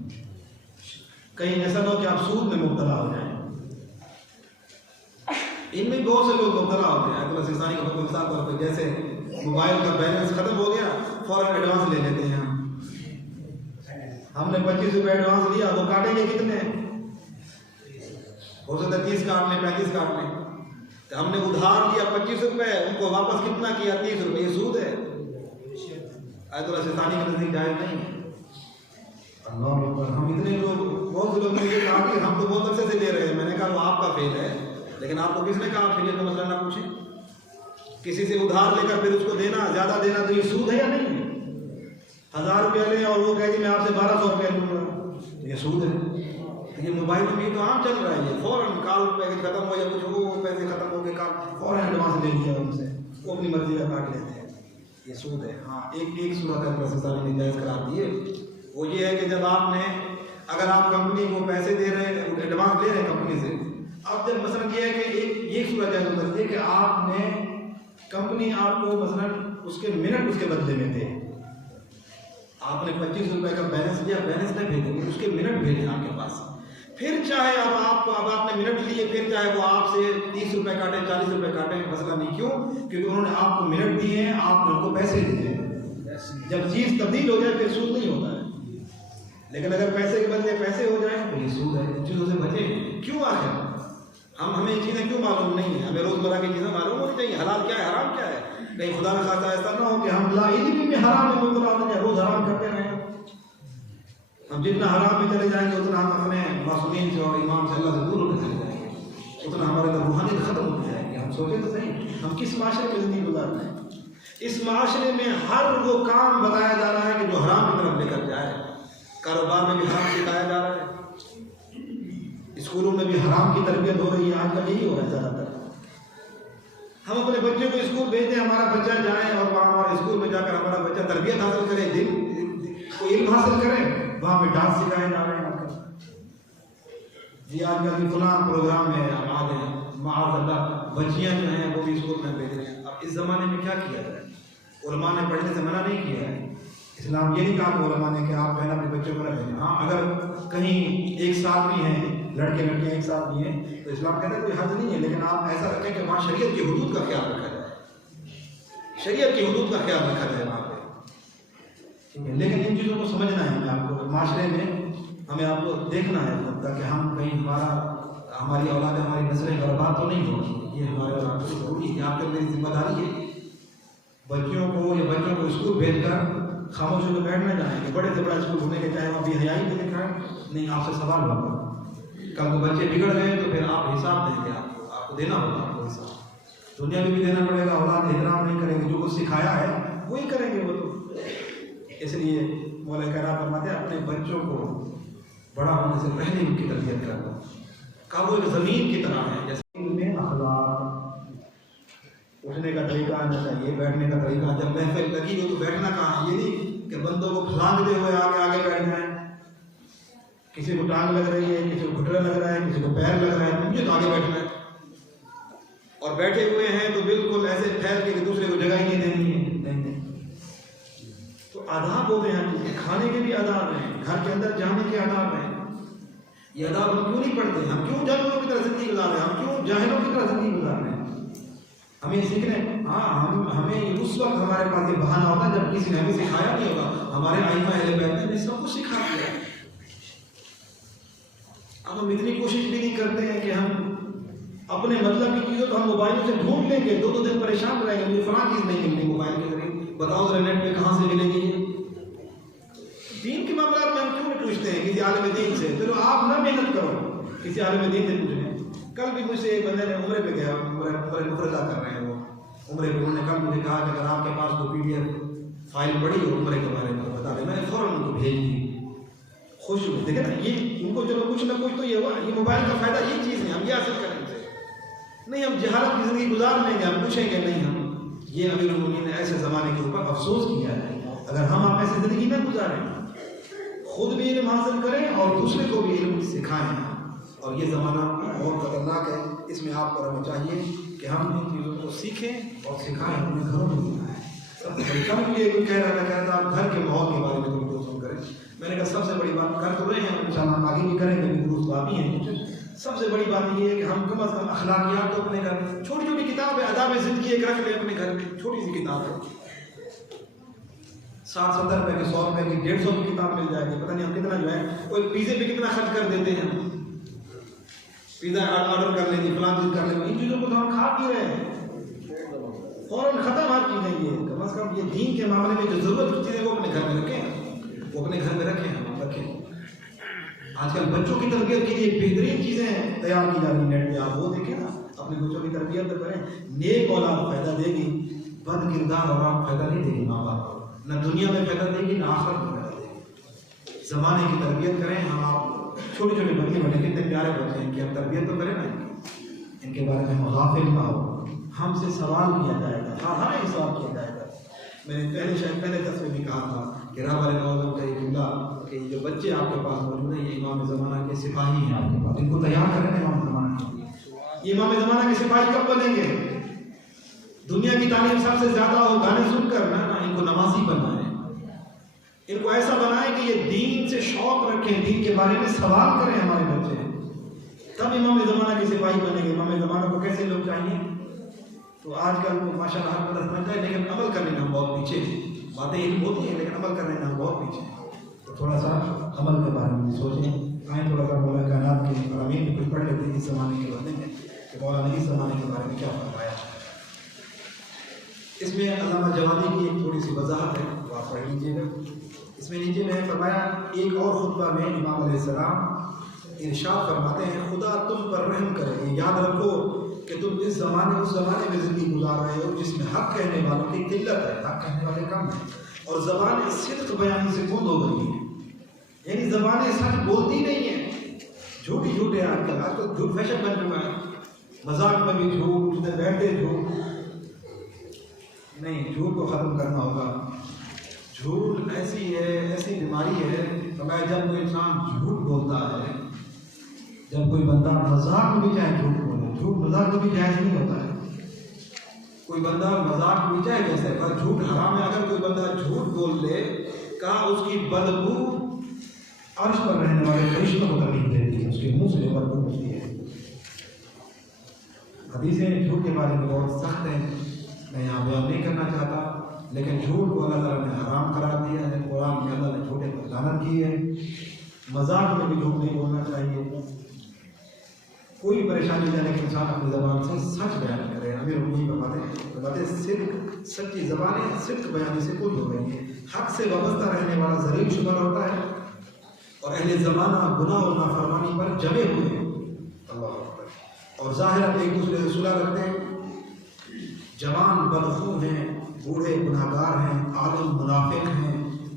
कहीं ऐसा ना हो कि आप सूद में मुब्तला हो जाए। इनमें बहुत से लोग मुब्तला होते हैं। अब्दुल सिस्तानी का मिसाल तौर पर, जैसे मोबाइल का बैलेंस खत्म हो गया, फौरन एडवांस ले लेते हैं। हमने 25 रुपये एडवांस लिया, वो काटेंगे कितने, हो सकता है 30 काट लें, 35 काट लें। तो हमने उधार लिया 25 रुपये, उनको वापस कितना किया, 30 रुपये, ये सूद है। अब्दुल सिस्तानी का नजदीक जायज़ नहीं है। अल्लाह अकबर। हम इतने लोग, बहुत से लोग मुझे कहा कि हम तो बहुत अरसे से ले रहे हैं। मैंने कहा वो आपका फेल है, लेकिन आपको किसने कहा फिर का मसला ना पूछे। किसी से उधार लेकर फिर उसको देना, ज्यादा देना, तो ये सूद है या नहीं है। 1000 रुपया लें और वो कहे कि मैं आपसे 1200 रुपया लूँगा, ये सूद है। तो ये मोबाइल में तो आम चल रहा है, ये फौरन कॉल पैकेज खत्म हो या कुछ हो, पैसे खत्म हो गए, काम फौरन एडवांस ले लिया उनसे, वो अपनी मर्जी का काट लेते हैं, ये सूद है। हाँ, एक सूरत है प्रोसेसर ने जायज़ करार दिए, वो ये है कि जब आपने, अगर आप कंपनी को पैसे दे रहे हैं, एडवांस ले रहे हैं कंपनी से, अब जब मसलन ये है कि एक सूरत जायज़ हो सकती है कि आपने, कंपनी आपको मसलन उसके मिनट उसके बदले में दे, आपने 25 रुपये का बैलेंस दिया, बैलेंस नहीं भेजेंगे, उसके मिनट भेजे आपके पास। फिर चाहे अब आपने मिनट लिए, फिर चाहे वो आपसे 30 रुपये काटे, 40 रुपये काटे, मसला नहीं। क्यों? क्योंकि उन्होंने आपको मिनट दिए हैं, आपने उनको पैसे दिए हैं। जब चीज़ तब्दील हो जाए फिर सूद नहीं होता है। लेकिन अगर पैसे के बदले पैसे हो जाए तो ये सूद है। इन चीज़ों से बचे क्यों? आखिर हमें ये चीज़ें क्यों मालूम नहीं है? हमें रोज़मर्रा की चीज़ें मालूम होनी चाहिए, हलाल क्या है, हराम क्या है। कहीं खुदा न खासा ऐसा ना हो कि हम लाइल्मी में हराम में मुब्तला होते हैं, रोज़ हराम करते रहें। हम जितना हराम में चले जाएंगे उतना हम अपने मासूमीन से और ईमान से, अल्लाह से दूर होते चले जाएंगे, उतना हमारे अंदर रूहानियत खत्म होती जाएगी। हम सोचे तो सही, हम किस माशरे में ज़िंदगी गुजार रहे हैं। इस माशरे में हर वो काम बताया जा रहा है कि जो हराम की तरफ लेकर जाए। कारोबार में भी हराम सिखाया जा रहा है, स्कूलों में भी हराम की तरबियत हो रही है। आजकल यही हो रहा है ज़्यादातर। हम अपने बच्चे को स्कूल भेजते हैं, हमारा बच्चा जाए और वहाँ हमारे स्कूल में जाकर हमारा बच्चा तरबियत हासिल करे, को इल्म हासिल करे, वहाँ पे डांस सिखाए जा रहे हैं। जी आजकल की फलां प्रोग्राम में हम आ गए, माअज़ल्लाह बच्चियाँ जो हैं वो भी स्कूल में भेज रहे हैं। अब इस ज़माने में क्या किया जाए? उलमा ने पढ़ने से मना नहीं किया है। इस्लाम ये नहीं कहा कि उलमा ने कि आप जो है ना अपने बच्चों को रखें। हाँ, अगर कहीं एक साथ भी हैं, लड़के लड़कियाँ एक साथ भी हैं, तो इस्लाम कहता है कोई हद नहीं है, लेकिन आप ऐसा रखें कि वहाँ शरीयत की हुदूद का ख्याल रखा जाए, शरीयत की हुदूद का ख्याल रखा जाए वहाँ पे, ठीक है। लेकिन इन चीज़ों को समझना है हमें, आपको माशरे में हमें आपको देखना है, ताकि हम कहीं हमारी औलाद, हमारी नस्लें बर्बाद तो नहीं होगी। ये हमारे और आपको ज़रूरी है, आपके मेरी जिम्मेदारी है। बच्चों को स्कूल भेजकर खामोश होकर बैठ ना जाएंगे। बड़े से बड़ा स्कूल होने के चाहे वहाँ भी हयाई भी दिख रहा है, नहीं, आपसे सवाल होगा। कल को बच्चे बिगड़ गए तो फिर आप हिसाब देंगे, आपको देना होगा, आपको हिसाब दुनिया में भी देना पड़ेगा। औलाद एहतराम नहीं करेंगे, जो कुछ सिखाया है वही करेंगे वो तो। इसलिए मौला कहना फरमाते हैं अपने बच्चों को बड़ा होने से पहले उनकी तरबियत करना का वो एक ज़मीन की तरह है। जैसे इनमें अखलाक, उठने का तरीका आना चाहिए, बैठने का तरीका। जब महफिल लगी हो तो बैठना कहाँ है? ये नहीं कि बंदों को फलांगते हुए आगे बैठ जाए। किसी को टांग लग रही है, किसी को घुटना लग रहा है, किसी को पैर लग रहा है, मुझे तो आगे बैठना है। और बैठे हुए हैं तो बिल्कुल ऐसे फैल के दूसरे को जगह ही नहीं देनी है। नहीं, तो आदाब होते हैं, खाने के भी आदाब हैं, घर के अंदर जाने के आदाब हैं। ये आदाब हम क्यों नहीं पढ़ते? हम क्यों जानवरों की तरह जिंदगी गुजार रहे हैं? हम क्यों जाहिलों की तरह जिंदगी गुजार रहे हैं? हमें सीखने, हाँ, हमें उस वक्त हमारे पास ये बहाना होता है जब किसी ने हमें सिखाया नहीं होगा। हमारे आइमा अहले बैत ने सब कुछ सिखा दिया। अब हम इतनी कोशिश भी नहीं करते हैं कि हम अपने मतलब की चीज़ों तो हम मोबाइलों से ढूंढ लेंगे, 2-2 दिन परेशान रहेंगे, मुझे फलां चीज़ नहीं मिलती मोबाइल के जरिए, बताओ जरा नेट पे कहाँ से मिलेगी। दीन के मामला में हम क्यों नहीं पूछते हैं किसी आलिम दीन से? चलो आप ना मेहनत करो, किसी आलिम दीन से पूछ लें। कल भी मुझसे एक बंदे ने उम्रे पे गया, उम्रे मुफरदा कर रहे हैं वो, उम्र के उन्होंने कल मुझे कहा कि अगर आपके पास कोई PDF फाइल पड़ी हो उम्र के बारे में बता दें। मैंने फ़ौरन उनको भेज दी। खुश हुए। देखे ना, ये उनको चलो कुछ ना कुछ तो ये हुआ। ये मोबाइल का फ़ायदा ये चीज़ है, हम ये हासिल करेंगे नहीं, हम जहालत की ज़िंदगी गुजार लेंगे, हम पूछेंगे नहीं। हम ये अमीरुल मोमिनीन ने ऐसे ज़माने के ऊपर अफसोस किया है। अगर हम आप ऐसी ज़िंदगी न गुजारें, खुद भी इल्म हासिल करें और दूसरे को भी इल्म सिखाएं। और ये ज़माना बहुत ख़तरनाक है, इसमें आप पर हमें चाहिए कि हम इन चीज़ों को सीखें और सिखाएं, अपने घरों में सिखाएं। कल भी एक कह रहा था आप घर के माहौल के बारे में थोड़ी सोच करें। मैंने कहा सबसे बड़ी बात कर तो रहे हैं, इंशाअल्लाह हम आगे भी करेंगे, दुरुस्त बात ही है। सबसे बड़ी बात ये है कि हम कम अज़ कम अखलाकियात तो अपने घर में, छोटी छोटी किताब है, आदाब ज़िंदगी एक रख ले अपने घर में, छोटी सी किताब है, 60-70 रुपए की, 100 रुपए की, 150 की किताब मिल जाएगी। पता नहीं हम कितना जो है कोई पिज़्ज़े पे कितना खर्च कर देते हैं। पिज़्ज़ा ऑर्डर कर लेंगे, फलां चीज़ कर लेंगे, इन चीज़ों को तो हम खा पी रहे हैं, फ़ौरन ख़त्म हर चीज़ें। ये कम अज़ कम ये दीन के मामले में जो ज़रूरत की चीज़ें वो अपने घर में रखें, वो अपने घर में रखें, हम रखें। आजकल बच्चों की तरबियत के लिए बेहतरीन चीज़ें तैयार की जा रही हैं नेट पे, आप वो देखें ना, अपने बच्चों की तरबियत तो करें। नेक औलाद फ़ायदा देगी, बद किरदार औलाद फ़ायदा नहीं देगी। माँ बाप न दुनिया में फ़ायदा देगी न आखिरत में फ़ायदा देगी। ज़माने की तरबियत करें हम आप। छोटे छोटे बच्चे बने, कितने प्यारे बच्चे हैं, इनकी हम तरबियत तो करें ना, इनके बारे में हम गाफिल ना हो। हमसे सवाल किया जाएगा, हाँ ही सवाल किया जाएगा। मैंने शायद पहले दफ़े भी कहा था कि राब अलैहि का एक जुमला कि जो बच्चे आपके पास मौजूद हैं ये इमाम ज़माना के सिपाही हैं आपके पास, इनको तैयार करें इमाम ज़माना के लिए। ये इमाम ज़माना के सिपाही कब बनेंगे? दुनिया की तालीम सबसे ज़्यादा हो गाने सुनकर ना, इनको नमाजी बनाएं, इनको ऐसा बनाएं कि ये दीन से शौक़ रखें, दीन के बारे में सवाल करें हमारे बच्चे, तब इमाम ज़माना के सिपाही बनेंगे। इमाम ज़माना को कैसे लोग चाहिए? तो आजकल तो माशाअल्लाह हर बंदा समझता है, लेकिन अमल करने में हम बहुत पीछे हैं। बातें इल्म होती हैं लेकिन अमल करने में हम बहुत पीछे हैं। तो थोड़ा सा अमल के बारे में सोचें। आए थोड़ा सा मौला कायनात के अमीन में कुछ पढ़ लेते हैं इस ज़माने के बारे में कि मौला ने इस ज़माने के बारे में क्या फरमाया। इसमें अल्लामा जवादी की एक थोड़ी सी वजाहत है, तो आप पढ़ लीजिएगा। इसमें नीचे में फरमाया, एक और खुतबा में इमाम अलैहिस्सलाम इरशाद फरमाते हैं, खुदा तुम पर रहम करे, याद रखो कि तुम इस ज़माने उस ज़माने में ज़िंदगी गुजार रहे हो जिसमें हक़ कहने वालों की किल्लत है, हक़ कहने वाले कम हैं, और ज़बान सिद्क़ बयानी से बंद हो गई है। यानी ज़बानें सच बोलती नहीं है, झूठी झूठ है। आजकल झूठ फैशन बन चुका है, मजाक में भी झूठ, जितने बैठते झूठ। नहीं, झूठ को ख़त्म करना होगा। झूठ ऐसी है, ऐसी बीमारी है, फरमाया जब कोई इंसान झूठ बोलता है, जब कोई बंदा मजाक में भी चाहे झूठ बोले, झूठ मजाक में भी जायज़ नहीं होता है। कोई बंदा मजाक में चाहे जैसे, पर झूठ हराम है। अगर कोई बंदा झूठ बोल ले, कहा उसकी बदबू अर्श पर रहने वाले फरिश्तों को तकलीफ देती है, उसके मुंह से बदबू होती है। हदीसें झूठ के बारे में बहुत सख्त हैं, मैं यहाँ बयान नहीं करना चाहता, लेकिन झूठ को अल्लाह ताला ने हराम करार दिया है। कुरान में अल्लाह ने झूठे पर लानत की है। मजाक में भी झूठ नहीं बोलना चाहिए। कोई परेशानी जाने के इंसान अपनी ज़बान से सच बयान करे। अमीर उम्मीद बताते सिर्फ सच्ची ज़बानें सिर्फ बयानी से कुल हो गई है। हक से वाबस्ता रहने वाला ज़रीब शुमार होता है और अहले ज़माना गुनाह और नाफरमानी पर जमे हुए हैं। अल्लाह अकबर। और ज़ाहिर एक दूसरे से सुलह रखते हैं। जवान बदखू हैं, बूढ़े गुनाहगार हैं, आलिम मुनाफिक हैं,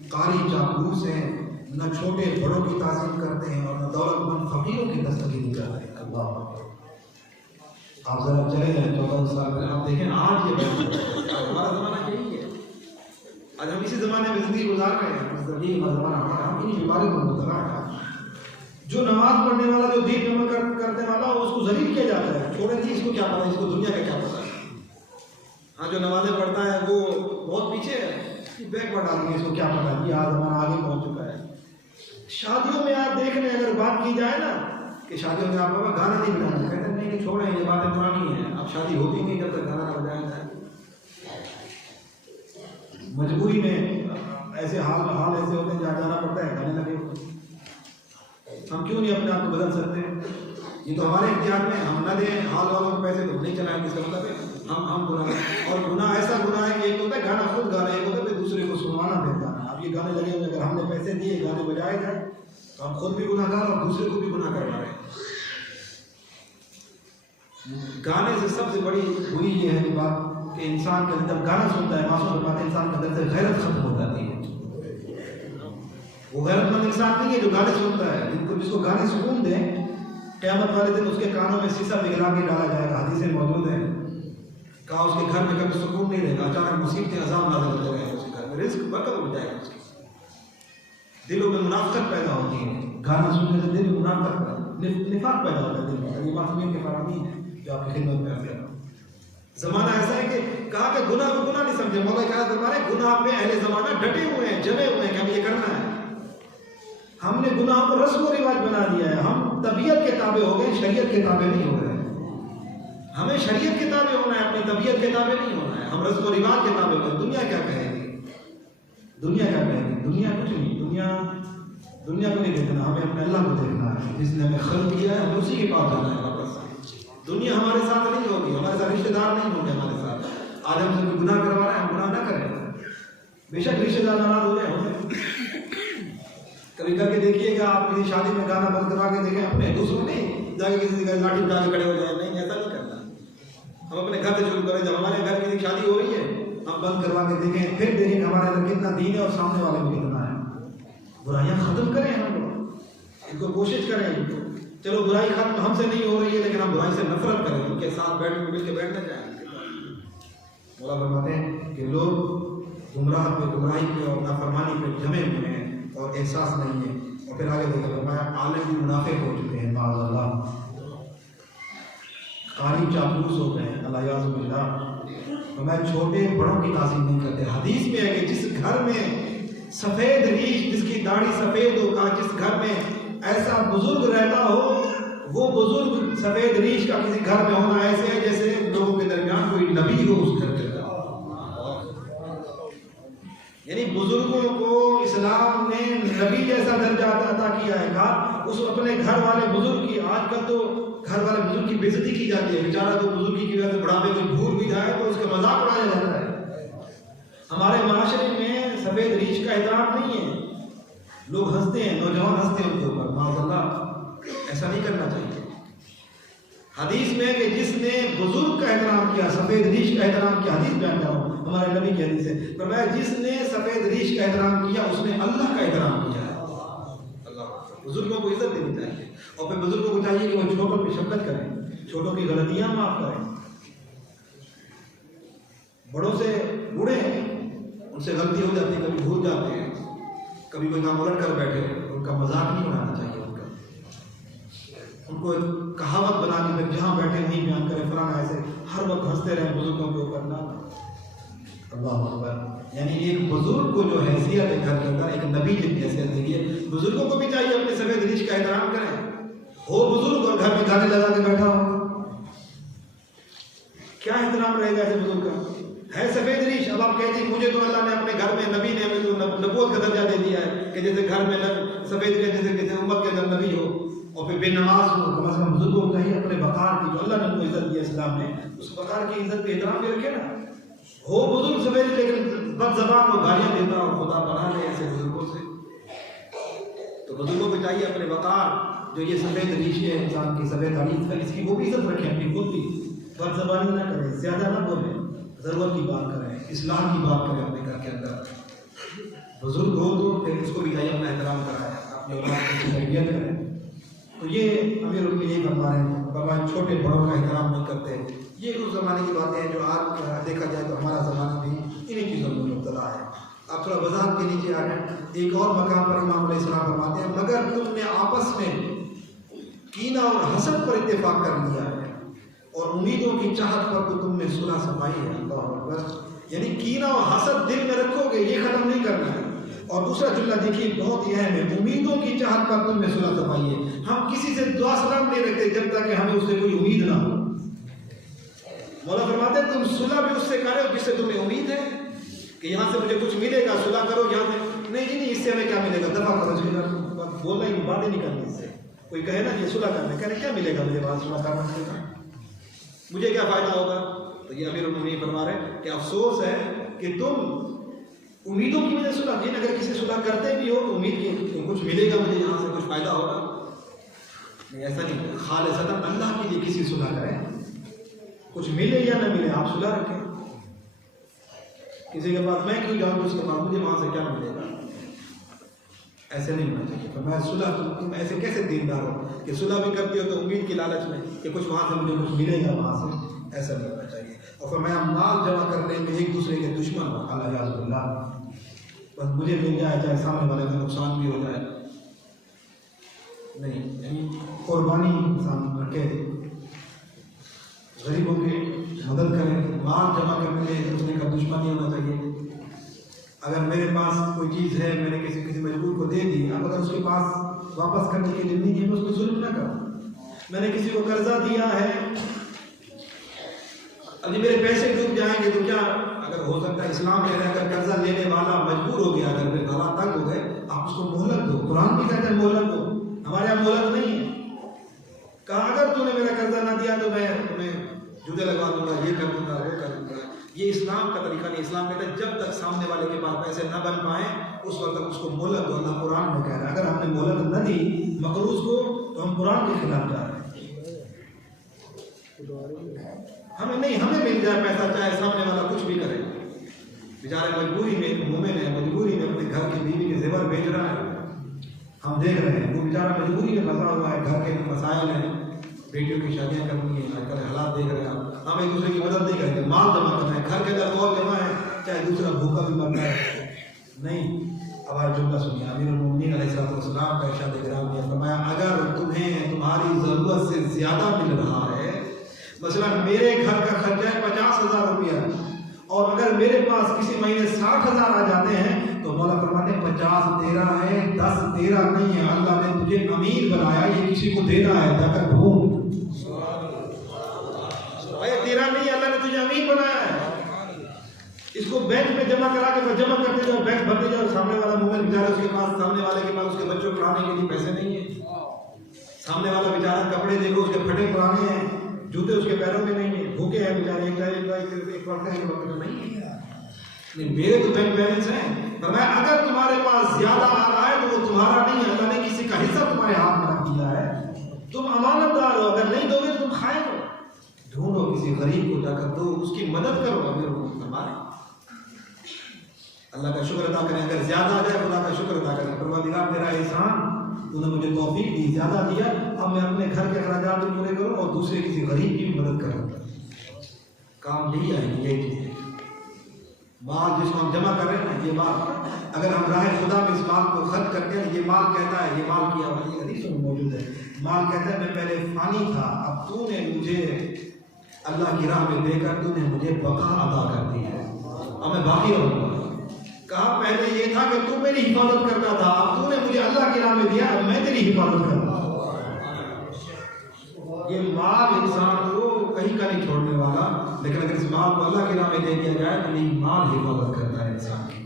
कारी चापलूस हैं, न छोटे बड़ों की ताज़ीम करते हैं और न दौलतमंद फ़कीरों की दस्तगीरी करते हैं। अल्लाह आप ज़रा चले जाएँ 14 साल पहले, आप देखें आज ये हमारा ज़माना यही है। आज हम इसी ज़माने में ज़िंदगी गुजार रहे हैं। ज़माना हम इन्हीं बीमारियों को गुजार रहे हैं। जो नमाज पढ़ने वाला, जो दीन अमल करने वाला, उसको ज़लील किया जाता है। छोड़े थी, इसको क्या पता, इसको दुनिया का क्या पता है। हाँ, जो नमाज़ें पढ़ता है वो बहुत पीछे है, बैकवर्ड आदमी, इसको क्या पता कि आज ज़माना आगे पहुँच चुका है। शादियों में आप देख रहे हैं, अगर बात की जाए ना कि शादियों में आप गाना नहीं बजाना, कहते नहीं कि छोड़ें, ये बातें पुरानी हैं, अब शादी होती नहीं जब तक गाना ना बजाया जाए। मजबूरी में ऐसे हाल ऐसे होते हैं जहाँ जाना पड़ता है, गाने लगे होते हैं। हम क्यों नहीं अपने आप को बदल सकते? ये तो हमारे इख्तियार में, हम न दें हाल वालों को पैसे तो नहीं चलाएंगे, इसका मतलब है हम गुनाह। और गुनाह ऐसा गुनाह है कि एक होता है गाना खुद गाना, एक होता है फिर दूसरे को सुनवाना देता है। अब ये गाने लगे हुए, अगर हमने पैसे दिए गाने बजाए जाए तो हम खुद भी गुनाहगार और दूसरे को भी गुनाह करवा रहे हैं। गाने से सबसे बड़ी बुरी ये है बात कि इंसान के जब गाना सुनता है मासूम फरमाते हैं इंसान के अंदर से गैरत खत्म हो जाती है। वो गैरतमंद इंसान नहीं है जो गाने सुनता है, जिसको गाने सुकून दें, क़यामत वाले दिन उसके कानों में शीशा पिघला के डाला जाएगा। हदीसें मौजूद हैं, कहा उसके घर में कभी सुकून नहीं रहेगा, अचानक मुसीबतें अज़ाब नाज़िल होते रहेंगे उसके घर में, रिस्क बरकत हो जाएगा उसकी, दिलों में मुनाफ़क़त पैदा होती है। गाना सुनने से दिल में मुनाफ़क़त निफाक़ पैदा होता है दिल में। ये मासूमियत के फरामी है जो आपकी खिदमत में अर्ज़ कर रहा हूँ। ज़माना ऐसा है कि कहा कि गुनाह को गुनाह नहीं समझे, मौला क्या फरमाए गुनाह में अहले ज़माना डटे हुए हैं, जमे हुए हैं कि हमें ये करना है। हमने गुनाह को रस्म व रिवाज बना दिया है, हम तबीयत के ताबे हो गए, शरीयत के ताबे नहीं हो रहे। हमें शरीयत के ताबे होना है, अपनी तबीयत के ताबे नहीं होना है। हम रस्म व रिवाज के ताबे हो। दुनिया क्या कहेगी, दुनिया क्या कहेगी? दुनिया कुछ नहीं, दुनिया को नहीं देखना, हमें अपने अल्लाह को देखना है जिसने हमें खल्क़ किया है, हमें उसी के पास जाना है वापस। दुनिया हमारे साथ नहीं होगी, हमारे साथ रिश्तेदार नहीं होंगे हमारे साथ। आज हमसे कोई गुनाह करवा रहा है, हम गुनाह ना करें, बेशक रिश्तेदार नाराज हो जाए। कभी करके देखिएगा आप किसी शादी में गाना बंद करवा के देखें, अपने दूसरों नहीं जाके किसी का लाठी उठा के खड़े हो जाए, नहीं ऐसा नहीं करना। हम अपने घर से शुरू करें, जब हमारे घर किसी शादी हो रही है हम बंद करवा के देखें, फिर देखें हमारे अंदर कितना दीन है और सामने वाले में कितना है। बुराइयां खत्म करें, हम लोग इनको कोशिश करें। चलो बुराई खत्म हमसे नहीं हो रही है, लेकिन हम बुराई से नफरत करें, उनके साथ मिल के बैठना चाहें। मौला फरमाते हैं कि लोग गुमराह पे, गुमराही पे और नाफरमानी पे जमे हुए हैं और एहसास नहीं है। और फिर आगे देखा फरमाया आलिम भी मुनाफिक हो चुके हैं, माअल्लाह कारी चापलूस हो गए हैं, अल्लाह बिल्लाह। मैं छोटे बड़ों की ताज़ीम नहीं करते। हदीस में है कि जिस घर में सफ़ेद रीश, जिसकी दाढ़ी सफ़ेद हो, कहा जिस घर में ऐसा बुजुर्ग रहता हो, वो बुजुर्ग सफ़ेद रीश का किसी घर में होना ऐसे है जैसे लोगों के दरमियान कोई नबी हो उस घर के। यानी बुजुर्गों को इस्लाम ने नबी जैसा दर्जा अता किया है। कहा उस अपने घर वाले बुजुर्ग की, आजकल तो घर वाले बुजुर्ग की बेइज्जती की जाती है। बेचारा तो बुजुर्ग की वजह से बुढ़ापे कोई भूल भी जाए तो उसका मजाक उड़ाया जाता है। हमारे माशरे में सफ़ेद रीछ का एहतराम नहीं है, लोग हंसते हैं, नौजवान हंसते हैं उनके ऊपर। माज़अल्लाह ऐसा नहीं करना चाहिए। हदीस में कि जिसने बुजुर्ग का एहतराम किया, सफ़ेद रीछ का एहतराम किया, हदीस बयान कर रहा हूँ, हमारे नबी की हदीस है, पर मैं जिसने सफ़ेद रीछ का एहतराम किया उसने अल्लाह का एहतराम किया है। अल्लाह बुजुर्गों को इज्जत देनी चाहिए और फिर बुजुर्गों को चाहिए कि वो छोटों की शफ़क़त करें, छोटों की गलतियाँ माफ़ करें। बड़ों से बूढ़े हैं, उनसे गलती हो जाती है, कभी भूल जाते हैं, कभी कोई काम उलट कर बैठे, उनका मजाक नहीं उड़ाना चाहिए। उनको एक कहावत बना के फिर जहाँ बैठे नहीं बयान करें फलाना, ऐसे हर वक्त हंसते रहे बुजुर्गों के ऊपर ना। अल्लाह अकबर। यानी एक बुजुर्ग को जो हैसियत है घर के अंदर, एक नबी जितनी हैसियत दी है, बुजुर्गों को भी चाहिए अपने सफ़ेद रीछ का एहतराम करें। हो बुजुर्ग और घर में गाने लगा के बैठा हो, क्या एहतराम रहेगा ऐसे बुजुर्ग का? है सफ़ेद रीछ, अब आप कहते हैं मुझे तो अल्लाह ने अपने घर में, नबी ने हमें तो नबूवत का दर्जा दे दिया है कि जैसे घर में सफ़ेद रीछ जैसे किसी उम्मत के अंदर नबी हो और फिर बेनमाज हो। कम से कम बुजुर्गों को चाहिए अपने वक़ार की, जो अल्लाह ने उनको इज्जत दी है इस्लाम ने, उस वक़ार की इज्जत पे एहतराम भी रखे ना। हो बुजुर्ग सफ़ेद लेकिन बदज़बान हो, गालियाँ देता हो, खुदा बना ले ऐसे बुजुर्गों से। तो बुजुर्गों को चाहिए अपने वक़ार, जो ये सफ़ेद रीछ है इंसान की, सफ़ेद हदीस का, इसकी वो भी इज्जत रखें, अपनी खुद भी बदज़बानी ना करें, ज़्यादा ना बोलें, ज़रूरत की बात करें, इस्लाम की बात करें अपने घर के अंदर। बुजुर्ग हो तो फिर उसको भी चाहिए अपना एहतराम कराएं, अपनी औलाद की तरबियत करें। तो ये अमीर उनके यही फरमा रहे हैं, बाबा छोटे बड़ों का एहतराम नहीं करते। ये उस ज़माने की बातें हैं जो आज देखा जाए तो हमारा ज़माना भी इन्हीं चीज़ों में मुब्तला है। आप थोड़ा वज़ाहत के नीचे आ गए। एक और मकाम पर इमाम अलैहिस्सलाम फरमाते हैं, मगर तुमने आपस में कीना और हसद पर इत्तेफाक कर लिया है और उम्मीदों की चाहत पर तो तुमने सुलह सफाई है। अल्लाह अकबर। यानी कीना और हसद दिल में रखोगे, ये ख़त्म नहीं करना है। और दूसरा जुमला देखिए बहुत ही अहम है, उम्मीदों की चाहत पर तुमने सुलह सफाई है। हम किसी से दुआ सलाम नहीं रखते जब तक कि हमें उससे कोई उम्मीद ना हो। मौला फरमाते हैं तुम सुलह भी उससे करो जिससे तुम्हें उम्मीद है कि यहाँ से मुझे कुछ मिलेगा, सुलह करो। यहाँ से नहीं जी नहीं, इससे हमें क्या मिलेगा, दफा करो, बोल रही बातें नहीं करनी इससे। कोई कहे ना ये सुलह करने, कहने क्या मिलेगा मुझे बात सुलह करना, मुझे क्या फ़ायदा होगा। तो ये अमीरुल मोमिनीन फरमा रहे हैं कि अफसोस है कि तुम उम्मीदों की वजह से सुलह, जिन अगर किसी सुलह करते भी हो तो उम्मीद की कुछ मिलेगा मुझे, यहाँ से कुछ फ़ायदा होगा, नहीं ऐसा नहीं। खालिसतन अल्लाह के लिए किसी सुलह करें, कुछ मिले या न मिले आप सुलह रखें। किसी के पास मैं क्यों जाऊँ उसके पास, मुझे वहाँ से क्या मिलेगा। ऐसे नहीं होना चाहिए। तो मैं सुलह, तुम ऐसे कैसे दीनदार हो कि सुलह भी करती हो तो उम्मीद की लालच में कि कुछ वहाँ से मुझे कुछ मिलेगा वहाँ से, ऐसा नहीं होना चाहिए। और फिर मैं माल जमा करने में एक दूसरे के दुश्मन हो, अल्लाह, बस मुझे मिल जाए चाहे सामने वाले का नुकसान भी हो जाए, नहीं। यानी कुर्बानी इंसान रखे, गरीबों की मदद करें, माल जमा करने में एक दूसरे का दुश्मन नहीं होना चाहिए। अगर मेरे पास कोई चीज़ है, मैंने किसी मजबूर को दे दी, अब अगर उसके पास वापस करने के लिए नहीं है, मैं उसको जुल्म ना करूँ। मैंने किसी को कर्जा दिया है, अभी मेरे पैसे डूब जाएंगे तो क्या, अगर हो सकता है इस्लाम कह रहा है अगर कर्जा लेने वाला मजबूर हो गया, अगर मेरे हालात तंग हो गए, आप उसको मोहलत दो। कुरान भी कहता है मोहलत दो, हमारे यहाँ मोहलत नहीं है। कहा अगर तूने मेरा कर्जा ना दिया तो मैं तुम्हें जूते लगवा दूंगा, ये कर दूंगा, वो कर दूंगा। ये इस्लाम का तरीका नहीं। इस्लाम कहता है जब तक सामने वाले के पास पैसे न बन पाए उस वक्त तक उसको मोहलत दो। अल्लाह कुरान में कह रहा है अगर हमने मोहलत न दी मकरूज को तो हम कुरान के खिलाफ जा रहे हैं। हमें नहीं, हमें मिल जाए पैसा चाहे सामने वाला कुछ भी करे। बेचारे मजबूरी में, मोमिन है, मजबूरी में अपने घर की बीवी के जेवर बेच रहा है, हम देख रहे हैं। वो बेचारा मजबूरी में फंसा हुआ है, घर के मसाइल हैं, बेटियों की शादियां करनी है, आजकल हालात देख रहे हैं आप। हम एक दूसरे की मदद नहीं करेंगे, माल जमा करना है, घर के अंदर और जमा है, चाहे दूसरा भूखा भी मर रहा है, नहीं। अब आज जुमला सुनिए, अमीरुल मोमिनीन अलैहिस्सलाम का इरशाद गिराम ने फरमाया अगर तुम्हें तुम्हारी ज़रूरत से ज़्यादा मिल रहा है, मसलन मेरे घर का खर्चा है 50,000 रुपया और अगर मेरे पास किसी महीने 60,000 आ जाते हैं तो मौला फरमाते हैं 50 तेरा है, 10 तेरा नहीं है। अल्लाह ने तुझे अमीर बनाया, ये किसी को देना है, जाकर ढूंढ। तेरा नहीं, अल्लाह ने तुझे अमीर बनाया है। इसको बैंक में जमा करा के जमा करते जाओ, बैंक भरते जाओ। सामने वाला मोमिन बेचारा, उसके पास, सामने वाले के पास उसके बच्चों को पढ़ाने के लिए पैसे नहीं है। सामने वाला बेचारा कपड़े देखो उसके फटे पुराने हैं, जूते उसके पैरों में नहीं है, भूखे हैं बेचारे, एक वक्त है तो नहीं है। नहीं, मेरे तो बैंक बैलेंस है। फरमाया अगर तुम्हारे पास ज्यादा आ रहा है तो वो तुम्हारा नहीं है, अल्लाह ने किसी का हिस्सा तुम्हारे हाथ में रख दिया है, तुम अमानतदार हो। अगर नहीं दोगे तो तुम खाए हो। ढूंढो, किसी गरीब को जाकर दो, उसकी मदद करो। अगर हमारे अल्लाह का शुक्र अदा करें, अगर ज्यादा आ जाए खुदा का शुक्र अदा करें। परवरदिगार मेरा एहसान, तूने मुझे तौफीक दी, ज्यादा दिया, अब मैं अपने घर के अखराजात भी पूरे करूँ और दूसरे किसी गरीब की भी मदद करूँ। काम यही आएगी, यही चीज़ है। माल जिसको हम जमा कर रहे हैं ना, ये माल अगर हम राह खुदा में इस माल को खर्च करते हैं, ये माल कहता है, ये माल किया हुआ हदीस में मौजूद है, माल कहता है मैं पहले फानी था, अब तूने मुझे अल्लाह की राह में देकर तूने मुझे बका अदा कर दी है, अब मैं बाकी रहूँगा। कहा पहले ये था कि तू मेरी हिफाजत करता था, अब तूने मुझे अल्लाह की राह में दिया, अब मैं तेरी हिफाजत करता हूँ। ये माल इंसान को कहीं का नहीं छोड़ने वाला, लेकिन अगर इस माल को अल्लाह की राह में दे दिया जाए तो ये माल हिफाजत करता है इंसान की।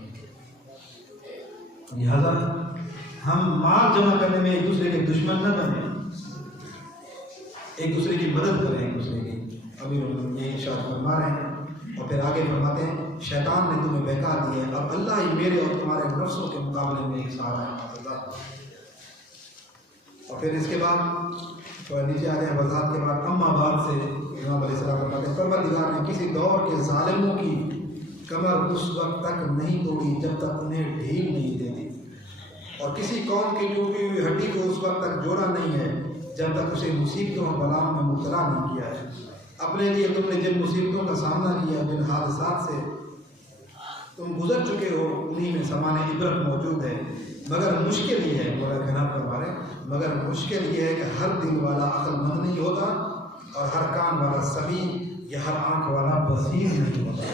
लिहाजा हम माल जमा करने में एक दूसरे के दुश्मन न बने, एक दूसरे की मदद करें, एक दूसरे की। अभी ये इरशाद फरमा रहे हैं और फिर आगे फरमाते हैं शैतान ने तुम्हें बहका दिया है, अब अल्लाह ही मेरे और तुम्हारे नफ्सों के मुकाबले में एक सहारा है। और फिर इसके बाद तो नीचे आ गए वज़ाहत के बाद अम्मा बाद से इमाम अलैहिस्सलाम फरमाते हैं परवरदिगार ने किसी दौर के ज़ालिमों की कमर उस वक्त तक नहीं तोड़ी जब तक उन्हें ढील नहीं दे दी, और किसी कौम की टूटी हुई हड्डी को उस वक्त तक जोड़ा नहीं है जब तक उसे मुसीबतों और बलाओं में मुब्तला नहीं किया है। अपने लिए तुमने जिन मुसीबतों का सामना किया, जिन हादसात से तुम गुजर चुके हो, उन्हीं में समान इबरत मौजूद है। मगर मुश्किल ये है, बोला कहना हमारे, मगर मुश्किल ये है कि हर दिल वाला अक्लमंद नहीं होता और हर कान वाला सभी या हर आँख वाला बसीर नहीं होता।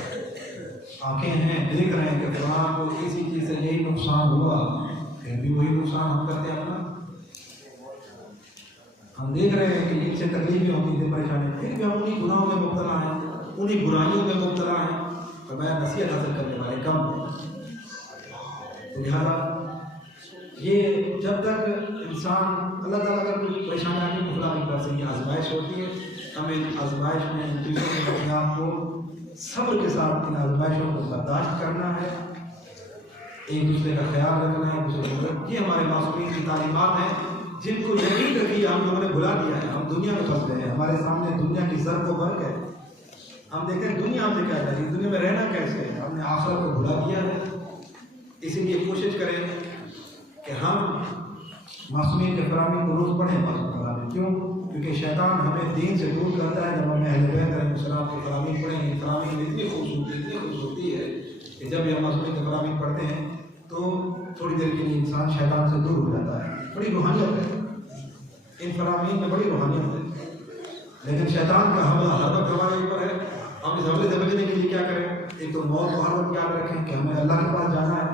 आँखें हैं, देख रहे हैं कि फलां को किसी चीज़ से यही नुकसान हुआ, फिर भी वही नुकसान हम करते हैं अपना। हम देख रहे हैं कि इनसे तकलीफें होती थी, परेशानी, फिर भी हम उन्हीं गुनाहों में मुब्तला हैं, उन्हीं बुराइयों में मुब्तला हैं और मैं नसीहत हासिल करने वाले कम। तो लिहाजा ये जब तक इंसान अल्लाह ताला का कोई परेशानी आती है, खुदा की तरफ से ये आजमाइश होती है, हमें आजमाइश में इन चीज़ों के अपने आप को सब्र के साथ इन आजमाइशों को बर्दाश्त करना है, एक दूसरे का ख्याल रखना है, दूसरे को। ये हमारे मासूमीन की तालीमात हैं जिनको यकीन रखी हम लोगों ने भुला दिया है। हम दुनिया में फंस गए हैं, हमारे सामने दुनिया की ज़र्ब व बर्क है, हम देखते हैं दुनिया हमसे क्या चाहती है, दुनिया में रहना कैसे है, हमने आखिरत को भुला दिया है। इसीलिए कोशिश करें कि हम मासूमियत के फरामीन को रोज़ पढ़ें मासूम। क्यों? क्योंकि शैतान हमें दीन से दूर करता है। जब हमें अहले बैत अलैहिस्सलाम के फरामीन पढ़ेंगे, फरामीन में इतनी खूबसूरती है कि जब हम मासूमियत के फरामीन पढ़ते हैं तो थोड़ी देर के लिए इंसान शैतान से दूर हो जाता है। बड़ी रूहानियत है इन फरामीन में, बड़ी रूहानियत है। लेकिन शैतान का हमला हर वक्त हमारे ऊपर है। हम इस हमले से बचने के लिए क्या करें? एक तो मौत को हर वक्त याद रखें कि हमें अल्लाह के पास जाना है,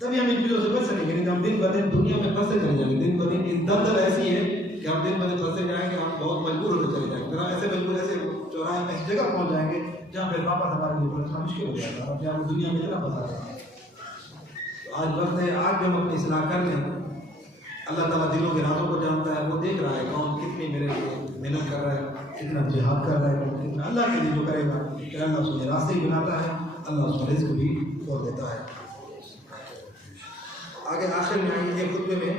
तभी हम इन चीज़ों से बच सकेंगे। नहीं तो हम दिन ब दिन दुनिया में फंसे चले जाएंगे। दिन ब दिन की दलदल ऐसी है कि हम दिन ब दिन फंसे जाएंगे, हम बहुत मजबूर होते चले जाएंगे। फिर ऐसे मजबूर, ऐसे चौराहे में ऐसी जगह पहुँच जाएंगे जहाँ फिर वापस हमारे लिए पहुँचना मुश्किल हो जाएगा। अपने आप दुनिया में इतना फंसा है। तो आज वक्त है, आज भी हम अपनी इस्लाह कर लें। अल्लाह ताला दिलों के राजों को जानता है, वो देख रहा है कौन कितनी मेरे लिए मेहनत कर रहा है, कितना जिहाद कर रहा है, कितना अल्लाह के लिए जो करेगा। फिर अल्लाह उसके रास्ते ही बनाता है, अल्लाह उसका रिज़्क़ भी खोल देता है। आगे आखिर में आएंगे खुतबे में,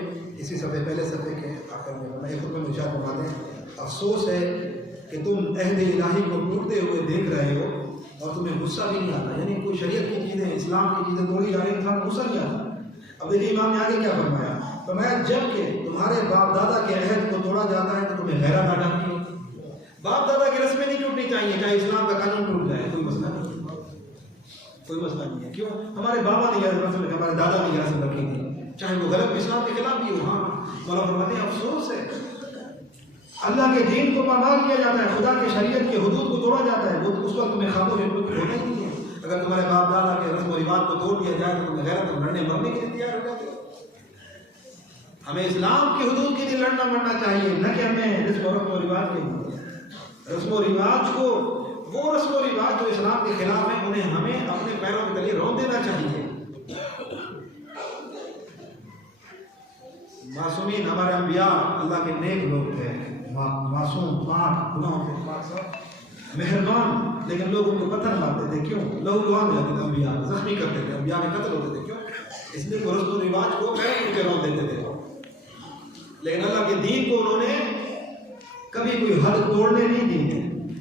इसी सफ़े पहले सफ़े के आखिर में एक खुतबे में इरशाद फरमाते हैं, अफसोस है कि तुम अहद इलाही को टूटते हुए देख रहे हो और तुम्हें गुस्सा भी नहीं आता। यानी कोई शरीयत की चीज़ें, इस्लाम की चीज़ें तोड़ी जा रही, इंसान गुस्सा नहीं आता। अब देखिए इमाम ने आगे क्या फरमाया, जबकि तुम्हारे बाप दादा के अहद को तोड़ा जाता है तो तुम्हें गैरत आ जाती है। बाप दादा की रस्में नहीं टूटनी चाहिए, चाहे इस्लाम का कानून टूट जाए, कोई मसला नहीं, कोई मसला नहीं है। क्यों? हमारे बाबा ने यह रस्म, हमारे दादा ने यह रस्म रखी थी, चाहे वो गलत इस्लाम के खिलाफ भी हो। हाँ, मौला फरमाते हैं अफसोस है, अल्लाह के दीन को पामाल किया जाता है, खुदा के शरीयत के हुदूद को तोड़ा जाता है, वो उस वक्त तुम्हें खामोश होना ही नहीं है। अगर तुम्हारे बाप दादा के रस्म और रिवाज को तोड़ दिया जाए तो तुम्हें गैरत लड़ने मरने के लिए तैयार हो जाते हो। हमें इस्लाम के हुदूद के लिए लड़ना मरना चाहिए, न कि हमें रस्म और रिवाज के लिए। रस्म और रिवाज को, वो रस्म और रिवाज जो इस्लाम के खिलाफ है, उन्हें हमें अपने पैरों के तले रौंद देना चाहिए। मासूमीन हमारे अंबिया अल्लाह के नेक लोग थे, मासूम, पाक, गुनाहों से पाक, सब मेहरबान, लेकिन लोग उनको पत्थर मारते थे। क्यों? लहू लुहान हो जाते थे, अंबिया जख्मी करते थे, अंबिया के कत्ल होते थे। क्यों? इसलिए रस्म और रिवाज को पैरों के रौंद देते थे। लेकिन अल्लाह के दीन को उन्होंने कभी कोई हद तोड़ने नहीं दी है।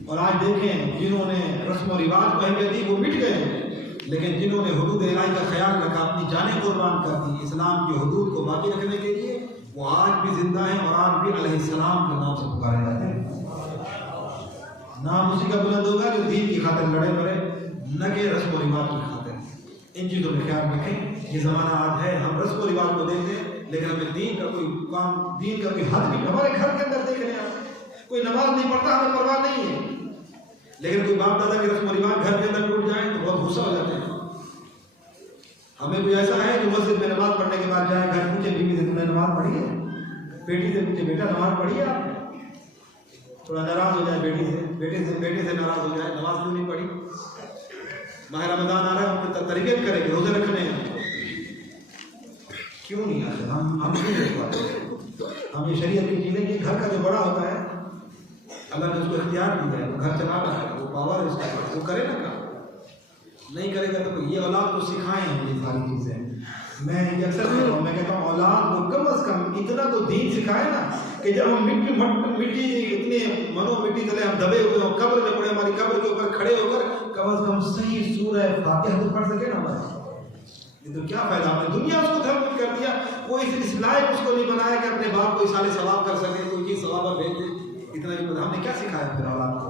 और आज देखें, जिन्होंने रस्म और रिवाज को अहमियत दी वो मिट गए, लेकिन जिन्होंने हुदूद इलाही का ख्याल रखा, अपनी जानें कुर्बान कर दी इस्लाम के हुदूद को बाकी रखने के लिए, वो आज भी जिंदा है और आज भी अलैहिस्सलाम के नाम से पुकारे जाते हैं। नाम उसी का बुलंद होगा जो दीन की खातिर लड़े मरे, न कि रस्म और रिवाज की खातिर। इन चीज़ों में ख्याल रखें। ये ज़माना आज है, हम रस्म और रिवाज को देखते हैं, लेकिन हमें दीन का कोई काम, दीन का कोई हद भी, हमारे घर के अंदर देख रहे हैं, कोई नमाज नहीं पढ़ता, हमें परवाह नहीं है, लेकिन कोई बाप दादा के रस्म और रिवाज घर के अंदर टूट जाए तो बहुत गुस्सा हो जाते हैं। हमें कोई ऐसा है जो मस्जिद में नमाज पढ़ने के बाद जाए, घर पूछे बीवी से तुमने नमाज पढ़ी है, बेटी से पूछे बेटा नमाज पढ़ी है आपने, थोड़ा नाराज हो जाए बेटी से, बेटे से नाराज हो जाए, नमाज क्यों नहीं पढ़ी। माह रमजान आ रहा है, हम तरबियत करेंगे, रोजे रखने हैं, क्यों नहीं आते? हम क्यों नहीं पाते? हम ये शरीयत की चीज़ें, कि घर का जो बड़ा होता है अल्लाह ने उसको इख्तियार दिया है, वो घर चला रहा है, वो पावर है उसके पास, वो करे ना काम। नहीं करेगा तो ये औलाद को सिखाएं हम ये सारी चीज़ें। मैं ये अक्सर कहता हूँ, मैं कहता हूँ औलाद को कम अज़ कम इतना तो दीन सिखाए ना, कि जब हम मिट्टी इतने मनो मिट्टी तले हम दबे हुए हो, कब्र में पड़े, हमारी कब्र के ऊपर खड़े होकर कम अज़ कम सही सूरह फातिहा तो पढ़ सके ना हमारा। ये तो क्या फायदा, आपने दुनिया उसको धर्म कर दिया, वो इस लायक उसको नहीं बनाया कि अपने बाप को इसाले सवाब कर सके, कोई चीज़ सवाब भेज दे, इतना ही पता। हमने क्या सिखाया फिर औलाद को?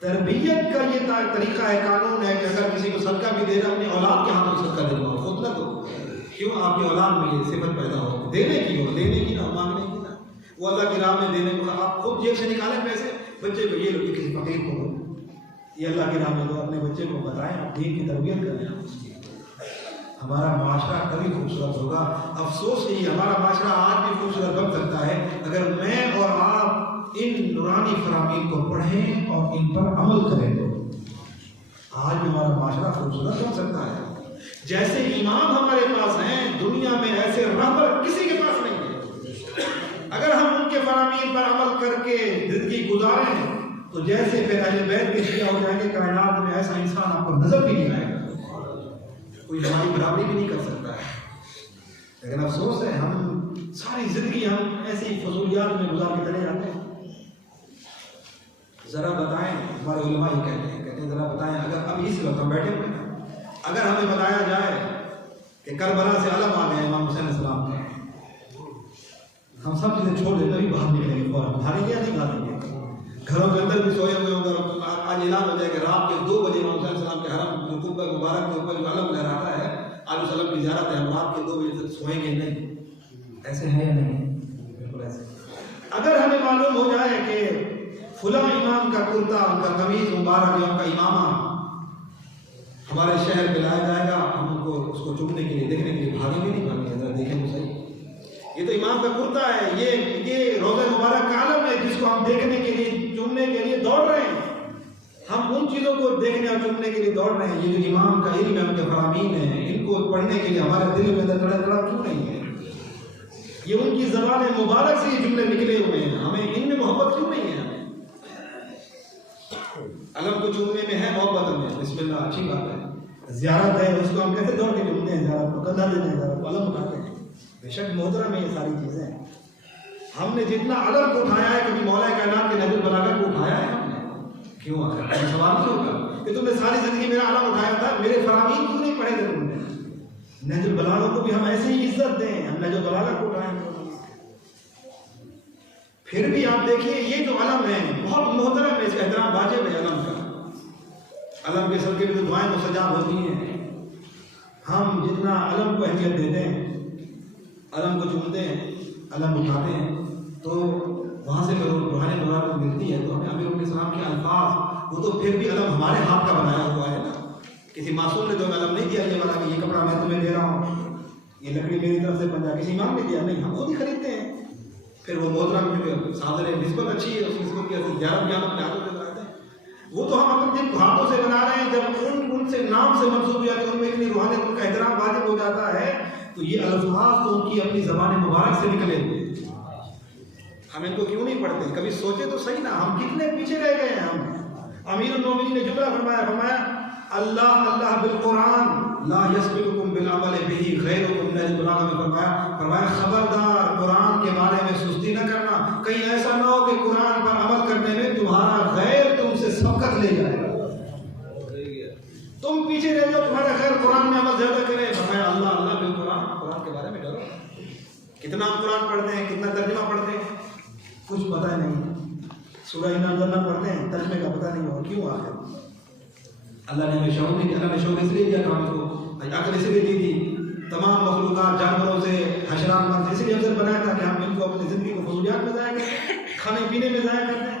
तरबियत का ये तरीका है, कानून है कि अगर किसी को सदका भी दे रहा है, अपनी औलाद के हाथों सदका दिलवाओ, खुद ना दो। क्यों? आपकी औलाद में ये सिफत पैदा हो, देने की हो, लेने की ना, मांगने की ना। वो अल्लाह की राह में देने को, आप खुद जेब से निकालें पैसे, बच्चे को ये लो, किसी फकीर को दो, ये अल्लाह की राह में दो, अपने बच्चे को बताएं, आप दीन की तरबियत करें उसकी। हमारा माशरा तभी खूबसूरत होगा। अफसोस यही, हमारा माशरा आज भी खूबसूरत बन सकता है अगर मैं और आप इन नूरानी फरामीन को पढ़ें और इन पर अमल करें। तो आज भी हमारा माशरा खूबसूरत बन सकता है। जैसे इमाम हमारे पास हैं, दुनिया में ऐसे रहबर किसी के पास नहीं है। अगर हम उनके फरामीन पर अमल करके जिंदगी गुजारें तो जैसे फिर अहले बैत के शिया हो जाएंगे, कायनात में ऐसा इंसान आपको नजर भी नहीं आएगा, कोई हमारी बराबरी भी नहीं कर सकता है। लेकिन अफसोस है, हम सारी जिंदगी हम ऐसी फजूलियात में गुजार के चले जाते हैं। ज़रा बताएं, हमारे उलमा ये कहते हैं ज़रा बताएं, अगर अब इस वक्त हम बैठे हुए हैं, अगर हमें बताया जाए कि करबला से अलम आ गया इमाम हुसैन सलाम का, हम सब चीज़ें छोड़ देते भी बाहर निकलेंगे फौरन, भागेंगे या नहीं भागेंगे? घरों के अंदर भी सोए हुए होंगे, आज ऐलान हो जाए कि रात के 2 बजे इमाम हुसैन सलाम के हरम रुकूब मुबारक के ऊपर जो अलम लहराता है, आज सलाम की ज़ियारत है, हम रात के 2 बजे तक सोएंगे नहीं? ऐसे है या नहीं? बिल्कुल ऐसे। अगर हमें मालूम हो जाए कि फुला इमाम का कुर्ता, उनका कमीज मुबारक या उनका इमामा हमारे शहर में लाया जाएगा, हम उनको उसको चुमने के लिए, देखने के लिए भागेंगे नहीं भागेंगे? जरा देखें तो सही, ये तो इमाम का कुर्ता है, ये रोज़ा मुबारक का आलम है जिसको हम देखने के लिए, चुमने के लिए दौड़ रहे हैं। हम उन चीज़ों को देखने और चुमने के लिए दौड़ रहे हैं। ये जो इमाम का इल्म है, उनके फरामीन है, इनको पढ़ने के लिए हमारे दिल में धड़कना क्यों नहीं है? ये उनकी ज़बान मुबारक से ये जुमले निकले हुए हैं, हमें इनमें मोहब्बत क्यों नहीं है? अलम को चूमने में है मोहब्बत में, बिस्मिल्लाह, अच्छी बात है। ज़ियारत है, उसको हम कैसे दौड़ के चूमते हैं? ज़ियारत को कंधा देते हैं, ज़ियारत को अलम उठाते हैं। बेशक मोहतरम में ये सारी चीज़ें, हमने जितना अलम को उठाया है, कभी मौला कायनात के नज़ुल बलागत को उठाया है हमने? क्यों? आखिर सवाल क्यों होगा कि तुमने सारी ज़िंदगी मेरा अलम उठाया था, मेरे फरामीन क्यों नहीं पढ़े थे तुमने? नज़ुल बलागत को भी हम ऐसे ही इज्जत दें, हम नज़ुल बलागत को उठाएं। फिर भी आप देखिए, ये जो अलम है बहुत मोहतरम है, इसका एहतराम वाजिब है अलम का। अलम के सदके भी तो दुआएं मुस्तजाब होती हैं। हम जितना अलम को अहमियत देते हैं, अलम को चूमते हैं, अलम उठाते हैं, तो वहाँ से रूहानी मुराद मिलती है। तो हमें अमीरुल इस्लाम के अल्फाज, वो तो फिर भी अलम हमारे हाथ का बनाया हुआ है ना, किसी मासूम ने तो अलम नहीं दिया ये वाला कि ये कपड़ा मैं तुम्हें दे रहा हूँ, ये लकड़ी मेरी तरफ से बन जा, किसी इमाम ने दिया नहीं, हम खुद ही खरीदते हैं। फिर वो मोहतरम सादर निस्बत अच्छी है, उस निस्बत की 11 ज्ञान अपने हाथों से बनाते हैं, वो तो हम अपने जिन हाथों से बना रहे हैं। जब उनसे नाम से मंसूब हो जाते हैं, उनमें इतनी रूहानियत, उनका एहतराम वाजिब हो जाता है, तो ये अल्फाज तो उनकी अपनी ज़बान मुबारक से निकले। हम इनको क्यों नहीं पढ़ते? कभी सोचे तो सही ना, हम कितने पीछे रह गए हैं। हम अमीरुल मोमिनीन ने जुमला फरमाया अल्लाह अल्लाह बिल कुरान ला यस्बिकुम बिल अमल बिही गैरुकुम, नज़ुल बलागत में फरमाया खबरदार कुरान के बारे में सुस्ती न करना, कहीं ऐसा ना हो कि कुरान पर अमल करने में तुम्हारा गैर तुमसे सबकत ले जाएगा, तुम पीछे रह जाओ, तुम्हारा गैर कुरान में अमल ज्यादा करे। फरमाया अल्लाह अल्लाह बिल कुरान, कुरान के बारे में डरो। कितना हम कुरान पढ़ते हैं, कितना तर्जुमा पढ़ते हैं, कुछ पता नहीं। सूरह इन्ना पढ़ते हैं, तर्जुमे का पता नहीं हो, क्यों? आखिर अल्लाह ने हमें शऊर नहीं दिया, अल्लाह ने शऊर इसलिए दिया काम को, अकल इसलिए दी थी, तमाम मखलूक़ात जानवरों से हशरात में इसलिए अवसर बनाया था कि हम इनको अपनी ज़िंदगी को फजूलियात में ज़ाया करें, खाने पीने में ज़ाया करते हैं,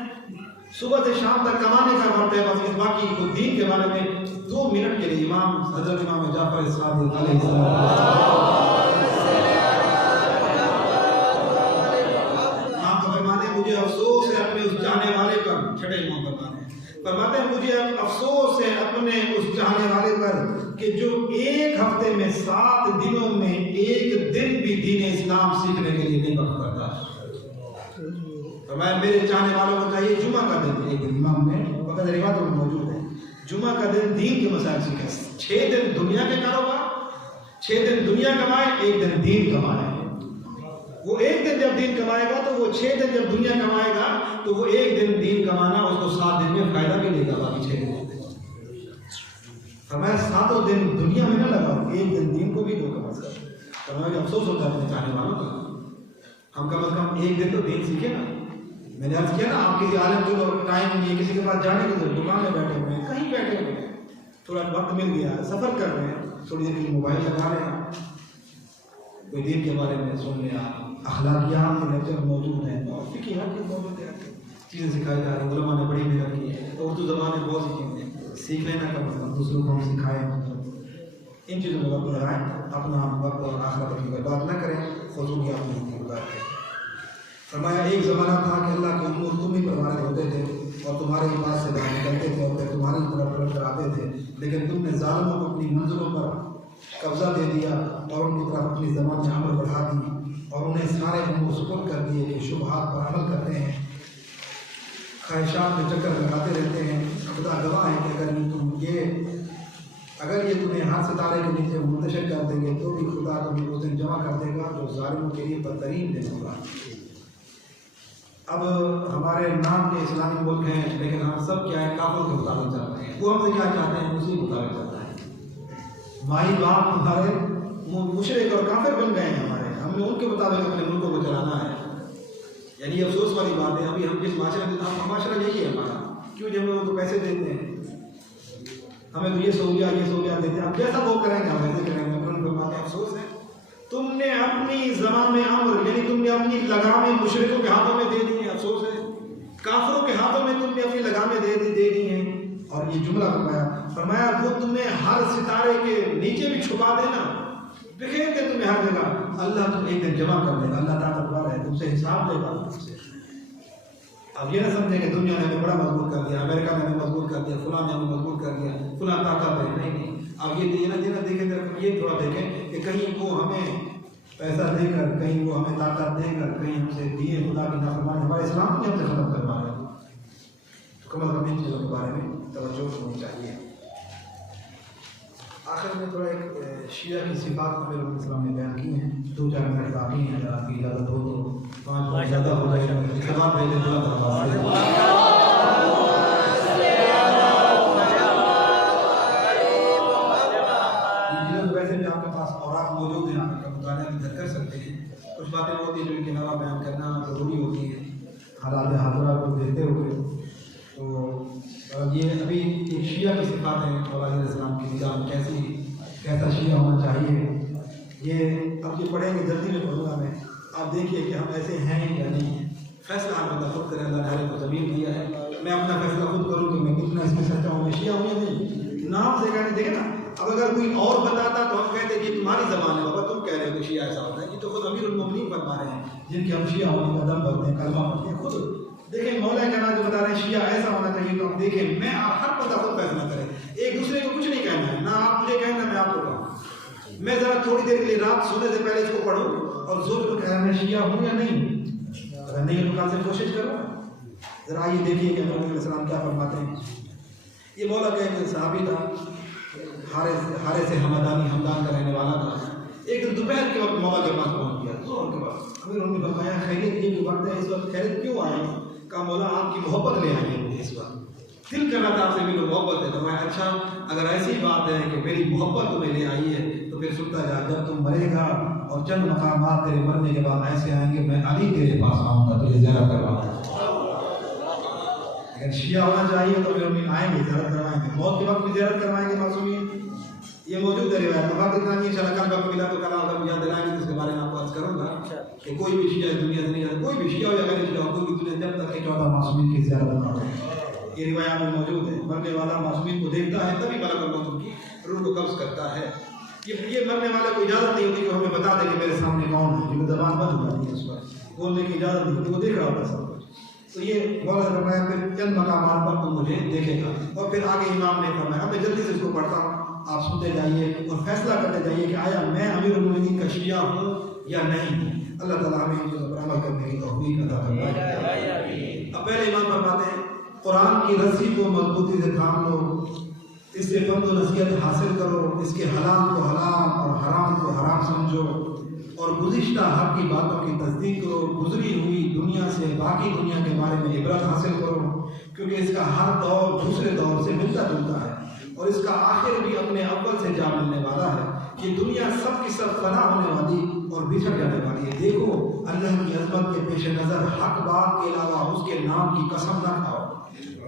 सुबह से शाम तक कमाने का वक्त है बस। इस बाकी को दीन के बारे में 2 मिनट के लिए इमाम हज़रत इमाम जाफ़र सादिक़ अलैहिस्सलाम मुझे अफसोस है अपने उस जाने वाले पर, छठे इमाम फरमाते हैं मुझे अफसोस है अपने उस जाने वाले पर कि जो 1 हफ्ते में 7 दिनों में 1 दिन भी दीन इस्लाम सीखने के लिए नहीं वक्त करता। फरमाया मेरे चाहने वालों को चाहिए जुमा का दिन, एक दिन इमाम में वक़्त रिवायत में मौजूद है, जुमा का दिन दीन के मसाइल सीखे। 6 दिन दुनिया के कारोबार, 6 दिन दुनिया कमाए, 1 दिन दीन कमाए। वो 1 दिन जब दीन कमाएगा तो वो 6 दिन जब दुनिया कमाएगा तो वो 1 दिन दीन कमाना उसको 7 दिन में फायदा भी देगा, बाकी 6 दिन। फरमाया 7 दिन दुनिया में ना लगाओ, 1 दिन दीन को भी दो कम अज कम। फरमाया अफसोस होता है अपने चाहने वालों का, हम कम अज कम 1 दिन तो दीन सीखे ना। मैंने अर्ज किया ना, आप किसी आलम को टाइम नहीं है, किसी के पास जाने की, दुकान में बैठे हुए हैं, कहीं बैठे हुए हैं, थोड़ा वक्त मिल गया, सफ़र कर रहे हैं, थोड़ी देर के लिए मोबाइल लगा रहे हैं, कोई दीन के बारे में सुन लिया, अखलाकियात के लेक्चर मौजूद हैं और फ़िक़ह की मौजूद है, चीज़ें सिखाई जा रही हैं, उलमा ने बड़ी मेहनत की है। तो उर्दू ज़बान में बहुत सी चीज़ें सीख लेना का मतलब दूसरों को हम सिखाएँ, इन चीज़ों में वक्त लगाएँ, अपना वक्त और आखिरत की बर्बाद न करें, ख़ुशूसियात में ज़िंदगी गुजारें। फरमाया एक ज़माना था कि अल्लाह के उम्र तुम ही प्रमाणित होते थे और तुम्हारे ही पास से बाहर निकलते थे और फिर तुम्हारी तरफ लौट कर आते थे, लेकिन तुमने ज़ालिमों को अपनी मंजिलों पर कब्ज़ा दे दिया और उनकी तरफ अपनी ज़बान में अमल बढ़ा दी और उन्हें सारे उम्र सुपुर्द कर दिए कि शुबहात पर अमल करते हैं, ख्वाहिशात में चक्कर लगाते रहते हैं। खुदा गवाह है कि अगर ये तुम्हें हर सितारे के नीचे मुंतशिर कर देंगे तो भी खुदा तुम्हें उस दिन जमा कर देगा जो ज़ालिमों के लिए बदतरीन दिन होगा। अब हमारे नाम के इस्लामी मुल्क हैं, लेकिन हम सब क्या है, काफिर के मुताबिक चल रहे हैं। वो हमसे क्या चाहते हैं, उसी मुताबिक चलता है। माई बाप हमारे मुशरिक और काफिर बन गए हैं हमारे, हमने उनके मुताबिक अपने मुल्कों को चलाना है। यानी अफसोस वाली बात है, अभी हम जिस माशरे में, माशरा यही है हमारा, क्यों जब लोगों को पैसे देते हैं, हमें तो ये सहूलियात देते हैं, अब जैसा वो करेंगे हम वैसे करेंगे। अफसोस है, तुमने अपनी ज़माम अम्र यानी तुमने अपनी लगामें मुशरिकों के हाथों में दे दी हैं। अफसोस है, काफिरों के हाथों में तुमने अपनी लगामें दे दी हैं। और ये जुमला फरमाया वो तुम्हें हर सितारे के नीचे भी छुपा देना, बिखेर दे तुम्हें हर जगह। अल्लाह तुम एक दिन जमा कर देगा, अल्लाह ताकतवर है, तुमसे हिसाब लेगा तुमसे। अब ये ना समझे कि दुनिया ने हमें बड़ा मजबूत कर दिया, अमेरिका ने हमें मजबूत कर दिया, फुला ने हमें मजबूत कर दिया, फुला ताकत है, नहीं। अब ये ना देखें, ये थोड़ा देखें कि कहीं वो हमें पैसा देकर, कहीं वो हमें ताकत देकर, कहीं हमसे दिए खुदा की नाफरमानी, हमारे इस्लाम की हमसे खत्म करवा रहे हैं। तो कम अज़ कम इन चीज़ों के बारे में तवज्जो होनी चाहिए। आखिर में थोड़ा एक शिया की सिफात हमें इस्लाम ने बयान की हैं, 2-4 मिनट बाकी हैं, अगर आपकी इजाज़त हो तो 5 मिनट ज़्यादा हो जाएगा। सवाल पहले वैसे भी आपके पास और आप मौजूद हैं, आपका मुताला भी कर सकते हैं। कुछ बातें होती हैं जो इनके अलावा बयान करना ज़रूरी होती है, हालात हाज़िरा को देते हुए। तो ये अभी एक शिया की सिफात है, अलैहिस्सलाम की निगाह में कैसा शिया होना चाहिए, ये अब ये पढ़ेंगे, जल्दी में पढ़ूँगा मैं। आप देखिए कि हम ऐसे हैं या नहीं हैं। फैसला आप बंदा खुद करें, अल्लाह ने को ज़मीन दिया है, मैं अपना फैसला खुद करूँ कि मैं कितना इसमें सच्चा हूँ, मैं शिया हूँ या नहीं। नाम से कहने देखे ना, अब अगर कोई और बताता तो हम कहते कि तुम्हारी ज़बान है बाबा, तुम कह रहे हो कि शिया ऐसा होता है। ये तो खुद अमीरुल मोमिनीन फरमा रहे हैं, जिनके हम शिया होने का दम भरते हैं, कलमा पढ़ते हैं खुद। देखें मौला कहना जो बता रहे हैं शिया ऐसा होना चाहिए, तो हम देखें, मैं हर बंदा खुद फैसला करें, एक दूसरे को कुछ नहीं कहना है, ना आप मुझे कहना मैं आपको कहूँ। मैं ज़रा थोड़ी देर के लिए रात सोने से पहले इसको पढ़ूँ और जोर को कह मैं शिया हूँ या नहीं, अगर नहीं तो से कोशिश करो। ज़रा आइए देखिए कि नबी सलाम क्या फरमाते हैं। ये मौला का एक सहाबी था, हारे से हमदान का रहने वाला था। एक दिन दोपहर के वक्त मौला के पास पहुँच गया, जोर के पास। अमीर उन्होंने फरमाया खैरियत, ये जो वक्त है इस वक्त खैरियत क्यों आए? कहा मौला आपकी मोहब्बत ले आई है इस वक्त, दिल कर रहा था आपसे मेरी मोहब्बत है। तो मैं अच्छा अगर ऐसी बात है कि मेरी मोहब्बत तुम्हें ले आई है तो फिर सुनता जा, जब तुम मरेगा और चंद मकामात तेरे मरने के बाद ऐसे आएंगे, मैं अली तेरे पास आऊँगा तुझे ज़ियारत करवाऊंगा। अगर शिया होना चाहिए तो फिर आएंगे, ज़ियारत करवाएंगे, मौत के वक्त भी ज़ियारत करवाएंगे मासूमीन। ये मौजूद है रिवायत में। बात इतना नहीं है, कल का मिला तो कल अगर याद दिलाएंगे तो इसके बारे में आपको अर्ज करूँगा कि कोई भी शिया इस दुनिया से नहीं जाता, कोई भी शिया हो या गैर शिया हो, कोई भी दुनिया जब तक 14 मासूमीन की ज़ियारत ना हो। ये रिवायत में मौजूद है। मरने वाला मासूमीन को देखता है तभी मलकुल मौत उनकी रूह को कब्ज़ करता है। ये मरने वाले को इजाज़त नहीं होती कि हमें बता दे कि मेरे सामने कौन है, क्योंकि ज़बान बंद हो जाती है, उस पर बोलने की इजाज़त नहीं होती, वो देख रहा होता है सब कुछ। तो ये मौला फरमाया फिर चंद मकामात पर तुम मुझे देखेगा। और फिर आगे इमाम ने फरमाया, अब मैं जल्दी से इसको पढ़ता हूँ, आप सुनते जाइए और फैसला करते जाइए कि आया मैं अमीरुल मोमिनीन का शिया हूँ या नहीं। अल्लाह ताला हमें इन चीज़ों पर अमल करने की तौफीक अता फरमाए। अब पहले इमाम फरमाते हैं, कुरान की रस्सी को मजबूती से थाम लो, इससे बंद नसीहत हासिल करो, इसके हलाल को हलाल और हराम को हराम समझो और गुज़िश्ता हक़ की बातों की तस्दीक करो। गुजरी हुई दुनिया से बाकी दुनिया के बारे में इबरत हासिल करो, क्योंकि इसका हर दौर दूसरे दौर से मिलता जुलता है और इसका आखिर भी अपने अव्वल से जा मिलने वाला है। ये दुनिया सब की सब फना होने वाली और बिछड़ जाने वाली है। देखो अल्लाह की अज़मत के पेश नज़र हक बात के अलावा उसके नाम की कसम न खाओ।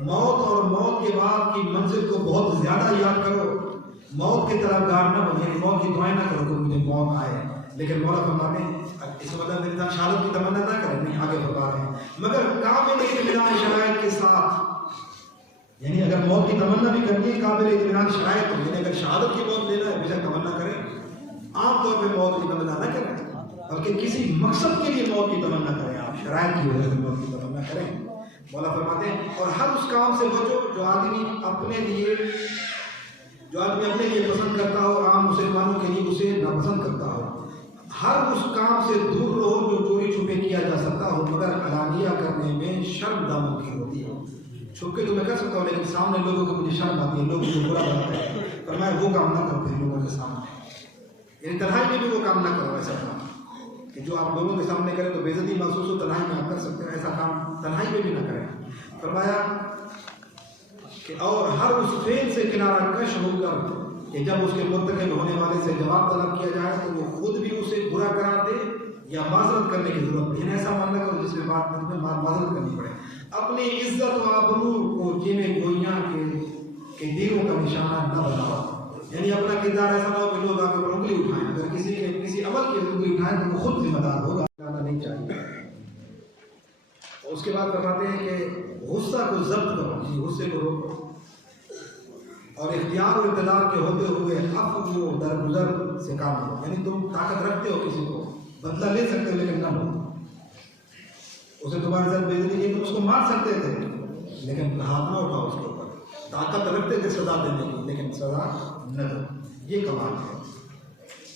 मौत और मौत के बाद की मंजिल को बहुत ज़्यादा याद करो। मौत के तरफदार न बने, मौत की दुआएं न करो कि मुझे मौत आए। लेकिन मौला फरमाते हैं इस मतलब मेरे साथ शहादत की तमन्ना ना करें, नहीं आगे फरमा रहे हैं, मगर काबिल इत्मीनान शराइत के साथ। यानी अगर मौत की तमन्ना भी करनी है काबिल इत्मीनान शराइत, यानी अगर शहादत की मौत लेना है बेशक तमन्ना करें। आमतौर पर मौत की तमन्ना न करें, बल्कि किसी मकसद के लिए मौत की तमन्ना करें, आप शराइत की वजह से मौत की तमन्ना करें। मौला फरमाते हैं और हर उस काम से बचो जो आदमी अपने लिए पसंद करता हो, आम मुसलमानों के लिए उसे नापसंद करता हो। हर उस काम से दूर रहो जो चोरी छुपे किया जा सकता हो, मगर अलानिया करने में शर्म नामुमकिन होती है। छुप के तो मैं कर सकता हूँ, लेकिन सामने लोगों को मुझे शर्म आती है, लोग मुझे बुरा लगता है, पर मैं वो काम ना करूँ फिर लोगों के सामने। यानी तन्हाई में भी वो काम ना करो ऐसा काम कि जो आप लोगों के सामने करें तो बेइज्जती महसूस हो, तन्हाई में आप कर सकते हैं, ऐसा काम तन्हाई में भी ना करें। फरमाया कि और हर उस फेल से किनारा कश होकर कि जब उसके मुर्तकब होने वाले से जवाब तलब किया जाए तो वो खुद भी उसे बुरा करार दे या माजरत करने की जरूरत नहीं। ऐसा मान करो जिसमें माजरत करनी पड़े। अपनी इज्जत व आबरू को जिमे गोइयां के दीरों का निशाना न बनाओ, यानी अपना किरदार ऐसा ना हो कि लोग आपके ऊपर उंगली उठाएं। अगर किसी ने किसी अमल की उंगली उठाए तो वो खुद जिम्मेदार होगा, नहीं चाहिए। और उसके बाद बताते हैं कि गुस्सा को जब्त करो, गुस्से को रोको और इख्तियार और इक़्तिदार के होते हुए अफ़्व व दरगुजर से काम लो। यानी तुम ताकत रखते हो, किसी को बदला ले सकते हो लेकिन न लो। उसे तुम्हारे साथ बेइज्जती की तुम उसको मार सकते थे लेकिन हाथ ना उठाओ उसके ऊपर। ताकत रखते थे सजा देने की लेकिन सजा न दो, ये कमाल है।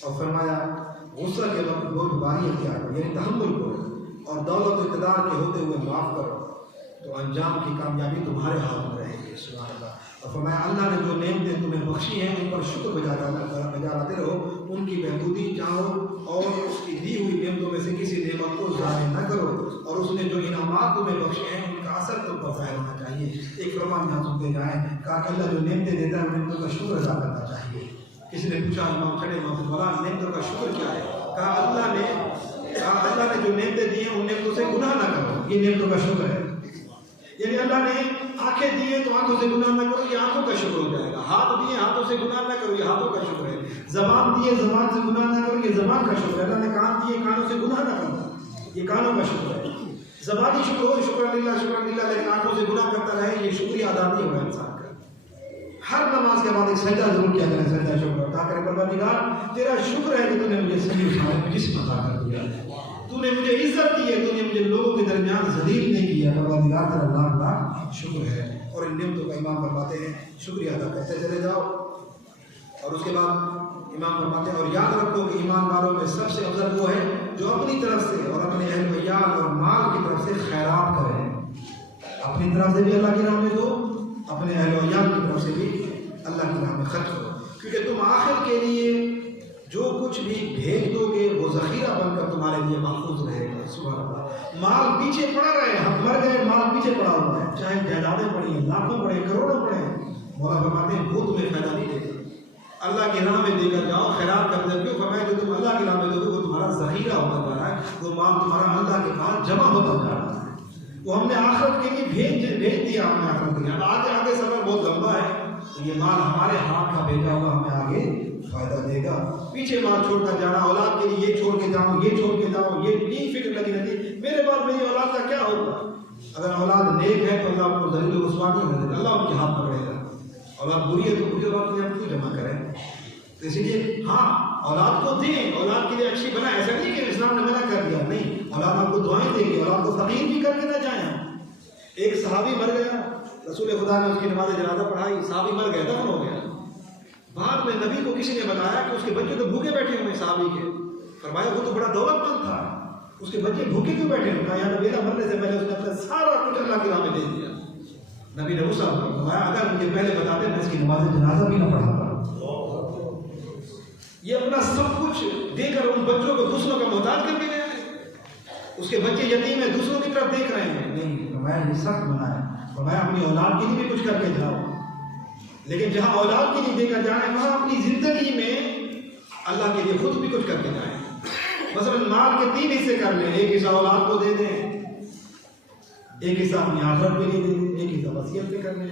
और फरमाया गुस्सा के वक्त बुर्दबारी इख्तियार करो, यानी तहम्मुल करो और दौलत और इक़्तिदार के होते हुए माफ़ करो तो अंजाम की कामयाबी तुम्हारे हाथ में रहेगी। सुभान अल्लाह। और फरमाया अल्लाह ने जो नेमतें तुम्हें बख्शी हैं उन पर शुक्र बजाते रहो, उनकी बहबूदी चाहो और उसकी दी हुई नेमतों में से किसी नेमत को ज़ाहिर न करो और उसने जो इनामात तुम्हें बख्शे हैं उनका असर तुम पर ज़ाहिर होना चाहिए। एक फरमान यहाँ सुनते जाएँ, कहा कि अल्लाह जो नेमतें देता है उन नेमतों का शुक्र अदा करना चाहिए। किसी ने पूछा इमाम खड़े नेमतों का शुक्र क्या है? कहा अल्लाह ने जो नेमतें दी हैं उन नेमतों से गुनाह न करो, ये नेमतों का शुक्र है। यानी अल्लाह ने आंखें दी है तो आंखों से गुनाह न करो, ये आंखों का शुक्र हो जाएगा। हाथ दिए हाथों से गुनाह न करो, ये हाथों का शुक्र है। जबान दिए जबान से गुनाह न करो, ये जबान का शुक्र है। अल्लाह ने कान दिए कानों से गुनाह न करो, ये कानों का शुक्र है। जबानी शुक्र हो शुक्र, लेकिन आंखों से गुनाह करता रहे, ये शुक्रिया अदा नहीं होगा इंसान का। हर नमाज के बाद एक सजदा जरूर किया करें, सजदा शुक्र अदा करें। परवरदिगार तेरा शुक्र है कि तूने मुझे सही जिस्म अता कर दिया, तूने मुझे इज्जत दी है, तूने मुझे लोगों के दरमियान जलील नहीं किया। परवरदिगार तेरा लाख लाख शुक्र है। और इन नेमतों का इमाम फरमाते हैं शुक्रिया अदा करते चले जाओ। और उसके बाद इमाम फरमाते हैं और याद रखो कि ईमान वालों में सबसे अफजल वो है जो अपनी तरफ से और अपने अहल वयाल और माल की तरफ से खैरात करे। अपनी तरफ से भी अल्लाह की राह में दो, अपने अहल वयाल की तरफ से भी अल्लाह की राह में खर्च करो, क्योंकि तुम आखिर के लिए जो कुछ भी भेज दोगे वो ज़ख़ीरा बनकर तुम्हारे लिए महफूज रहेगा। सुभान अल्लाह। माल पीछे पड़ा रहे, हम मर गए, माल पीछे पड़ा हुआ है, चाहे जायदादें पड़ी हैं, लाखों पड़े, करोड़ों पड़े, मौला फरमाते हैं वो तुम्हें फायदा नहीं देगा। अल्लाह की राह में देकर जाओ, खैरात कर दो। क्यों? फरमाया जो तुम अल्लाह की राह में दोगे वो तुम्हारा ज़ख़ीरा होता जा रहा है, वो माल तुम्हारा अल्लाह के पास जमा होता जा रहा है। वो हमने आखिरत के लिए भेज दिया, हमने आखिरत के लिए। आगे सफर बहुत लंबा है, तो ये माल हमारे हाथ का भेजा हुआ हमें आगे फायदा देगा। पीछे माल छोड़कर जाना, औलाद के लिए ये छोड़ के जाओ, ये छोड़ के जाओ, ये नहीं फिक्र लगी रहती मेरे बाद मेरी औलाद का क्या होगा। अगर औलाद नेक है तो अल्लाह आपको ज़लील व रुस्वा नहीं होने देगा, अल्लाह उनके हाथ पकड़ेगा। औलाद बुरी है तो बुरी औलाद के लिए हम क्यों जमा करें? तो इसलिए हाँ, औलाद को दें, औलाद के लिए अच्छी बना। ऐसा नहीं कि इस्लाम ने मना कर दिया, नहीं, औलाद आपको दुआएं देगी, औलाद को फकीर भी करके ना जाए। एक सहाबी मर गया, रसूल खुदा ने उसकी नमाज जनाजा पढ़ाई, सहाबी मर गया, दफन हो गया। बाद में नबी को किसी ने बताया कि उसके बच्चे तो भूखे बैठे हुए सहाबी के। फरमाया वो तो बड़ा दौलतमंद था, उसके बच्चे भूखे क्यों बैठे हुए? कहा यार मेरा मरने से पहले उसने अपना सारा कुछ अल्लाह की राह में दे दिया। नबी ने गुस्सा फरमाया अगर मुझे पहले बताते मैं इसकी नमाज जनाजा भी ना पढ़ाता। ये अपना सब कुछ देकर उन बच्चों को दूसरों का मोहताज करके गया है। उसके बच्चे यतीम है, दूसरों की तरफ देख रहे हैं। नहीं, फरमाया ये सख्त मना है। फरमाया अपनी औलाद के लिए भी कुछ करके जाओ, लेकिन जहां औलाद के लिए देकर जाए वहां अपनी जिंदगी में अल्लाह के लिए खुद भी कुछ करके जाए। मसलन माल के 3 हिस्से कर लें, एक हिस्सा औलाद को दे दें, एक हिस्सा अपनी आखिरत के लिए दे दें, एक हिस्सा वसीयत पे कर लें।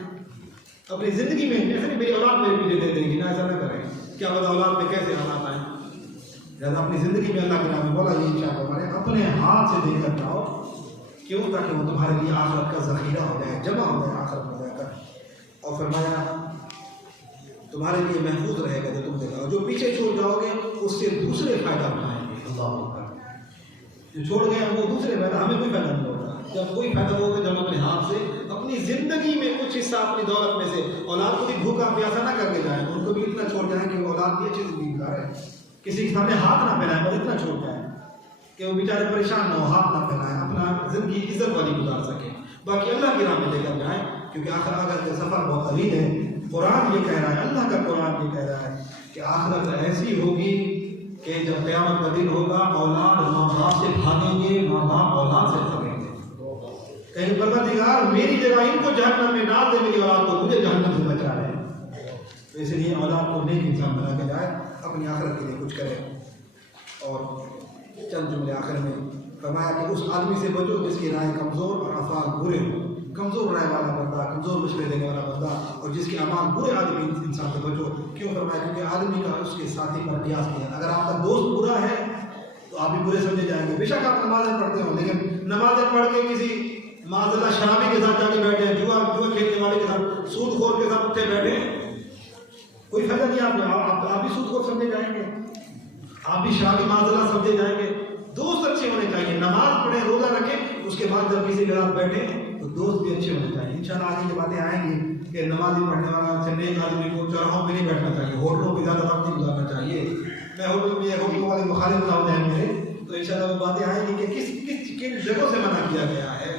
अपनी जिंदगी में ऐसा नहीं मेरी औलाद मेरे पीछे दे देगी ना, ऐसा ना करें। क्या पता औलाद में कैसे हालात आए। जब अपनी जिंदगी में अल्लाह के नाम में बोला ये इंशाअल्लाह हमारे अपने हाथ से देकर जाओ, क्यों? ताकि वो तुम्हारे लिए आखिरत का ज़ख़ीरा हो जाए, जमा हो जाए आखिरत में जाकर। और फरमाया तुम्हारे लिए महफूज रहेगा जो तुम देगा, और जो पीछे छोड़ जाओगे उससे दूसरे फायदा उठाएंगे। अल्लाह जो छोड़ गए वो दूसरे फायदा, हमें कोई फायदा नहीं होगा। जब कोई फायदा होगा जब अपने हाथ से अपनी जिंदगी में कुछ हिस्सा अपनी दौलत में से औलाद को भी भूखा प्यासा ना करके जाए, उनको भी इतना छोड़ जाए कि वो औलाद भी अच्छी जिंदगी गुजारे, किसी के सामने हाथ ना फैलाए, बस इतना छोड़ जाए कि वो बेचारे परेशान ना हो, हाथ ना फैलाए, अपना जिंदगी इज्जत वाली गुजार सके। बाकी अल्लाह की राह में लेकर जाए, क्योंकि आखिर का सफर बहुत तवील है। कुरान ये कह रहा है, अल्लाह का कुरान ये कह रहा है कि आखिरत ऐसी होगी कि जब क़यामत का दिन होगा औलाद माँ कहीं परवरदिगार मेरी जगह इनको जहन्नम में डाल दे, मेरी औलाद को मुझे जहन्नम से बचा रहे। तो इसलिए औलाद को नेक इंसान बना के जाए, अपनी आखिरत के लिए कुछ करे। और चंद जुमले आखिर में फरमाया कि उस आदमी से बचो जिसकी राय कमज़ोर और अफ़ाल बुरे हो। कमज़ोर राय वाला बंदा, कमज़ोर मशवरे देने वाला बंदा, और जिसके अमाल बुरे आदमी इंसान से बचो। क्यों फरमाया? क्योंकि आदमी का उसके साथी पर कियास किया। अगर आपका दोस्त बुरा है तो आप भी बुरे समझे जाएंगे। बेशक आप नमाजें पढ़ते हो, लेकिन नमाजें पढ़ के किसी माज़ल्ला शराबी के साथ जाके बैठे हैं, जुआ खेलने वाले के साथ, सूदखोर के साथ उठे बैठे, कोई फायदा नहीं। आप भी सूदखोर समझे जाएंगे, आप भी शराबी माज़ल्ला समझे जाएंगे। दोस्त अच्छे होने चाहिए, नमाज पढ़े, रोजा रखें, उसके बाद जब किसी के साथ बैठे तो दोस्त भी अच्छे होने चाहिए। इंशाल्लाह आगे की बातें आएंगी कि नमाज़ी पढ़ने वाला नेक आदमी को चौराहों पे नहीं बैठना चाहिए, होटलों पे ज़्यादा वक्त नहीं गुजारना चाहिए। मैं होटलों वाले मुखालिफ ना होते हैं मेरे, तो इंशाल्लाह वो बातें आएंगी कि किन जगहों से मना किया गया है,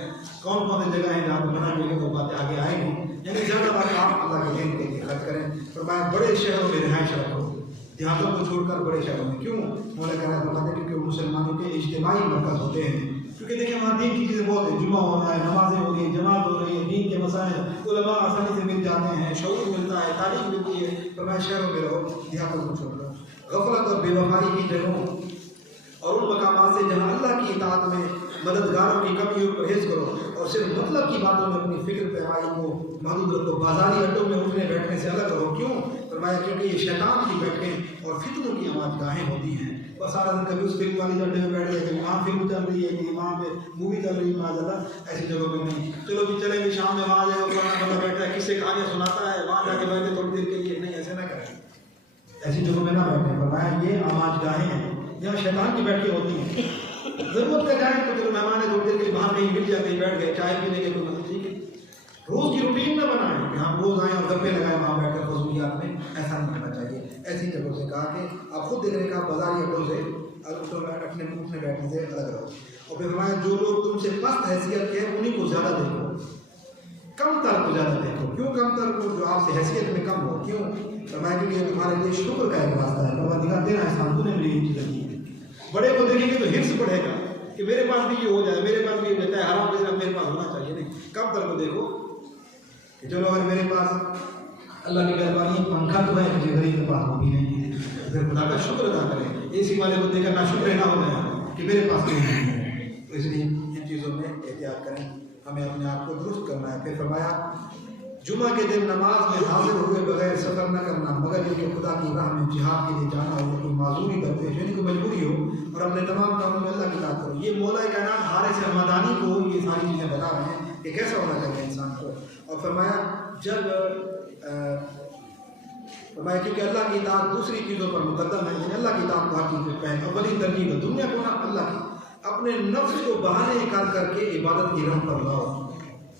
कौन कौन सी जगह है जहाँ पर मना किया गया, वो बातें आगे आएंगी। यानी ज़्यादा बात आप अल्लाह के दिन के लिए खर्च करें। और मैं बड़े शहरों में रिहाइश रखो, देहातों को छोड़कर बड़े शहरों में। क्यों? मौला कहना बताते हैं क्योंकि मुसलमानों के इज्तिमाई मरकज़ होते हैं। क्योंकि देखिए वहाँ दीन की चीज़ें बहुत है, जुमा हो रहा है, नमाजें हो रही है, जमात हो रही है, दीन के मसाइल उलमा आसानी से मिल जाते हैं, शऊर मिलता है, तालीम मिलती है। तो मैं शहरों में रहो, देहातों को छोड़ दो। गफलत और बेवफाई की जगहों और उन मकामात से जहाँ अल्लाह की इताअत में मददगारों की कमी और परहेज़ करो, और सिर्फ मतलब की बातों में अपनी फिक्र पैमाई को महदूद रखो। बाजारी अड्डों में उठने बैठने से अलग रहो। क्यों? फरमाया क्योंकि ये शैतान की बैठकें और फितनों की आवाज़गाहें होती हैं। बस सारा दिन कभी उस फिल्म वाली अड्डे में बैठ गए, कभी वहाँ फिल्म चल रही है, कभी वहाँ पे मूवी चल रही है, माज़ल्लाह ऐसी जगहों पर नहीं। चलो भी चलेंगे शाम में, वहाँ जाए बंदा बैठा है, किससे कहानियाँ सुनाता है, वहाँ जाके बैठे थोड़ी देर के लिए, नहीं ऐसे ना करें, ऐसी जगहों में ना बैठे। फरमाया ये आवाज़गाहें हैं, यहाँ शैतान की बैठकें होती हैं। जरूरत का जाए तो चलो मेहमान है, थोड़ी देर के लिए बाहर कहीं मिल जाते हैं, बैठ गए, चाय पीने के कोई मतलब ठीक है। रोज़ की रूटीन ना बनाएं कि हम रोज़ आए और गप्पे लगाए वहाँ बैठकर फजूलियात में, ऐसा नहीं करना चाहिए। ऐसी जगहों से कहा कि आप खुद देख रहे हैं कि आप बाजारी अड्डों से रखने उठने बैठने से अलग रहो। और फिर हमारे जो लोग तुमसे पस्त हैसियत के हैं उन्हीं को ज़्यादा देखो, कम तर को ज़्यादा देखो। क्यों कम तर को? जो आपसे हैसियत में कम हो। क्यों? फरमाया क्योंकि ये तुम्हारे लिए शुक्र का एक रास्ता है। बाबा दिखा देना एहसान तूने मेरी ये चीज़ दी है। बड़े को देखेंगे तो हिर्स बढ़ेगा कि मेरे पास भी ये हो जाए, मेरे पास भी ये रहता है, हराम पैसा मेरे पास होना चाहिए। नहीं, कम तर को देखो कि चलो अगर मेरे पास अल्लाह की मेहरबानी पंखा तो है, मुझे गरीब के पास वो भी नहीं है, फिर खुदा का शुक्र अदा करें। एसी वाले को देखकर ना शुक्र ना हो जाए कि मेरे पास नहीं है। तो इसलिए इन चीज़ों में एहतियात करें, हमें अपने आप को दुरुस्त करना है। फिर फरमाया जुमा के दिन नमाज में हाजिर हुए बगैर सफ़र न करना, मगर ये खुदा की राह में जिहाद के लिए जाना हो, कोई माजूरी दरपेश यानी कोई मजबूरी हो, और अपने तमाम कामों में अल्लाह की इताअत करो। ये मौला कायनात हारिस हमदानी को ये सारी चीज़ें बता रहे हैं कि कैसा होना चाहिए इंसान को। और फरमाया जब फरमाया क्योंकि अल्लाह की इताअत दूसरी चीज़ों पर मुकद्दम है, यानी अल्लाह की इताअत को हर चीज़ में पहले अव्वली तरजीह है। दुनिया को ना अल्लाह की, अपने नफ्स को बहाने कर करके इबादत की राह पर लाओ,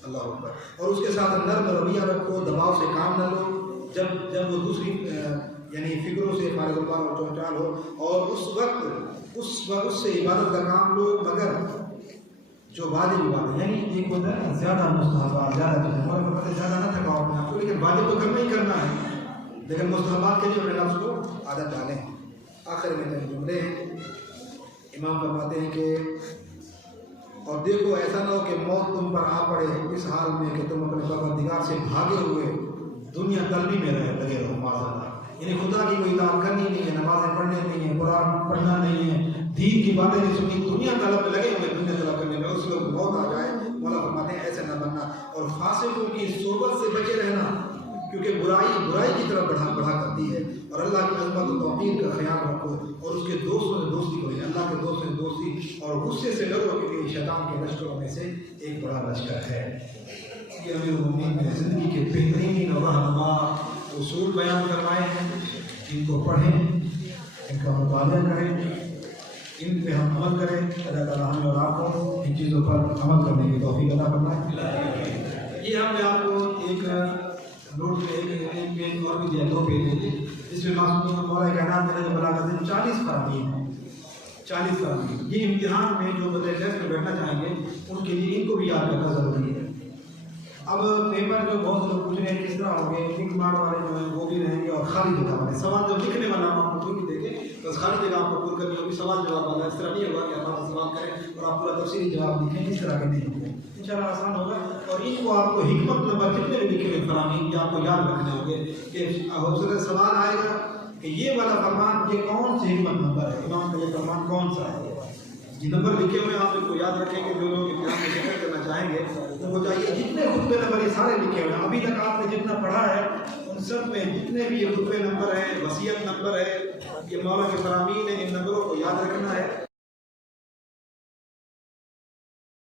अल्लाह अकबर, और उसके साथ नर्म रवैया रखो, दबाव से काम न लो। जब वो दूसरी यानी फिक्रों से फारिग़-उल-बाल और चौचाल हो, और उस वक्त उससे इबादत का काम लो, मगर जो वाजिब इबादत यानी एक होता है ज़्यादा मुस्तहबात, ज़्यादा चीज़ें और पता ज़्यादा ना थकाओ अपने आपको, लेकिन वाजिब तो करना ही करना है, लेकिन मुस्तहबात के लिए अपने नफ्स को आदत डालें। आखिर में कई जुमले इमाम फरमाते हैं कि और देखो ऐसा ना हो कि मौत तुम पर आ पड़े इस हाल में कि तुम अपने परवरदिगार से भागे हुए दुनिया तलबी में लगे रहो। माज़अल्लाह, यानी खुदा की कोई इताअत करनी नहीं है, नमाज़ें पढ़नी नहीं है, कुरान पढ़ना नहीं है, दीन की बातें नहीं सुननी, दुनिया तलब में लगे हुए, दुनिया तलब करने में, उस वक्त मौत आ जाए। मौला फरमाते हैं ऐसे न बनना, और फासिकों की सोबत से बचे रहना, क्योंकि बुराई की तरफ बढ़ा करती है। और अल्लाह की अज़मत और तौक़ीर का ख्याल रखो, और उसके दोस्तों से दोस्ती करो, अल्लाह के दोस्तों से दोस्ती, और गुस्से से डरो, क्योंकि शैतान के लश्करों में से एक बड़ा लश्कर है। ये अमीर-उल-मोमिनीन ने ज़िंदगी के बेहतरीन और रहनुमा उसूल बयान करवाए हैं, इनको पढ़ें, इनका मुताला करें, इन पे हम अमल करें। अल्लाह ताला हमें और आपको इन चीज़ों पर अमल करने की तौफ़ीक़ अता फरमाए। ये हमने आपको एक नोट में एक पेज और भी दिया, 2 पेज है, इसमें मासूम मौला कायनात ने बलागत 40 फरामीन हैं, 40 फरामीन। ये इम्तिहान में जो बच्चे टेस्ट में बैठना चाहेंगे उनके लिए इनको भी याद करना ज़रूरी है। अब पेपर जो बहुत लोग पूछ रहे हैं किस तरह होंगे, टिक मार्क वाले जो हैं वो भी रहेंगे, और खाली जगह वाले सवाल जब लिखने वाला हम आपको कोई भी देंगे, बस खाली जगह आपको पूरी करनी होगी, सवाल जवाब वाला। इस तरह नहीं होगा कि आप सवाल करें और आप पूरा तफसीली जवाब लिखें, किस तरह के नहीं होंगे, इंशाल्लाह आसान होगा। और इनको आपको हिकमत नंबर जितने भी लिखे हुए फरामीन, ये आपको याद रखने होंगे कि हो सवाल आएगा कि ये वाला फरमान, ये कौन से हिकमत नंबर है, इमाम का ये फरमान कौन सा है। ये नंबर लिखे हुए आप इनको याद रखेंगे। जो लोग इम्तिहान में जिक्र करना चाहेंगे उनको चाहिए जितने खुतबे नंबर ये सारे लिखे हुए हैं, अभी तक आपने जितना पढ़ा है उन सब में जितने भी ये खुतबे नंबर हैं, वसीयत नंबर है, ये मौला के फरामीन है, इन नंबरों को याद रखना है।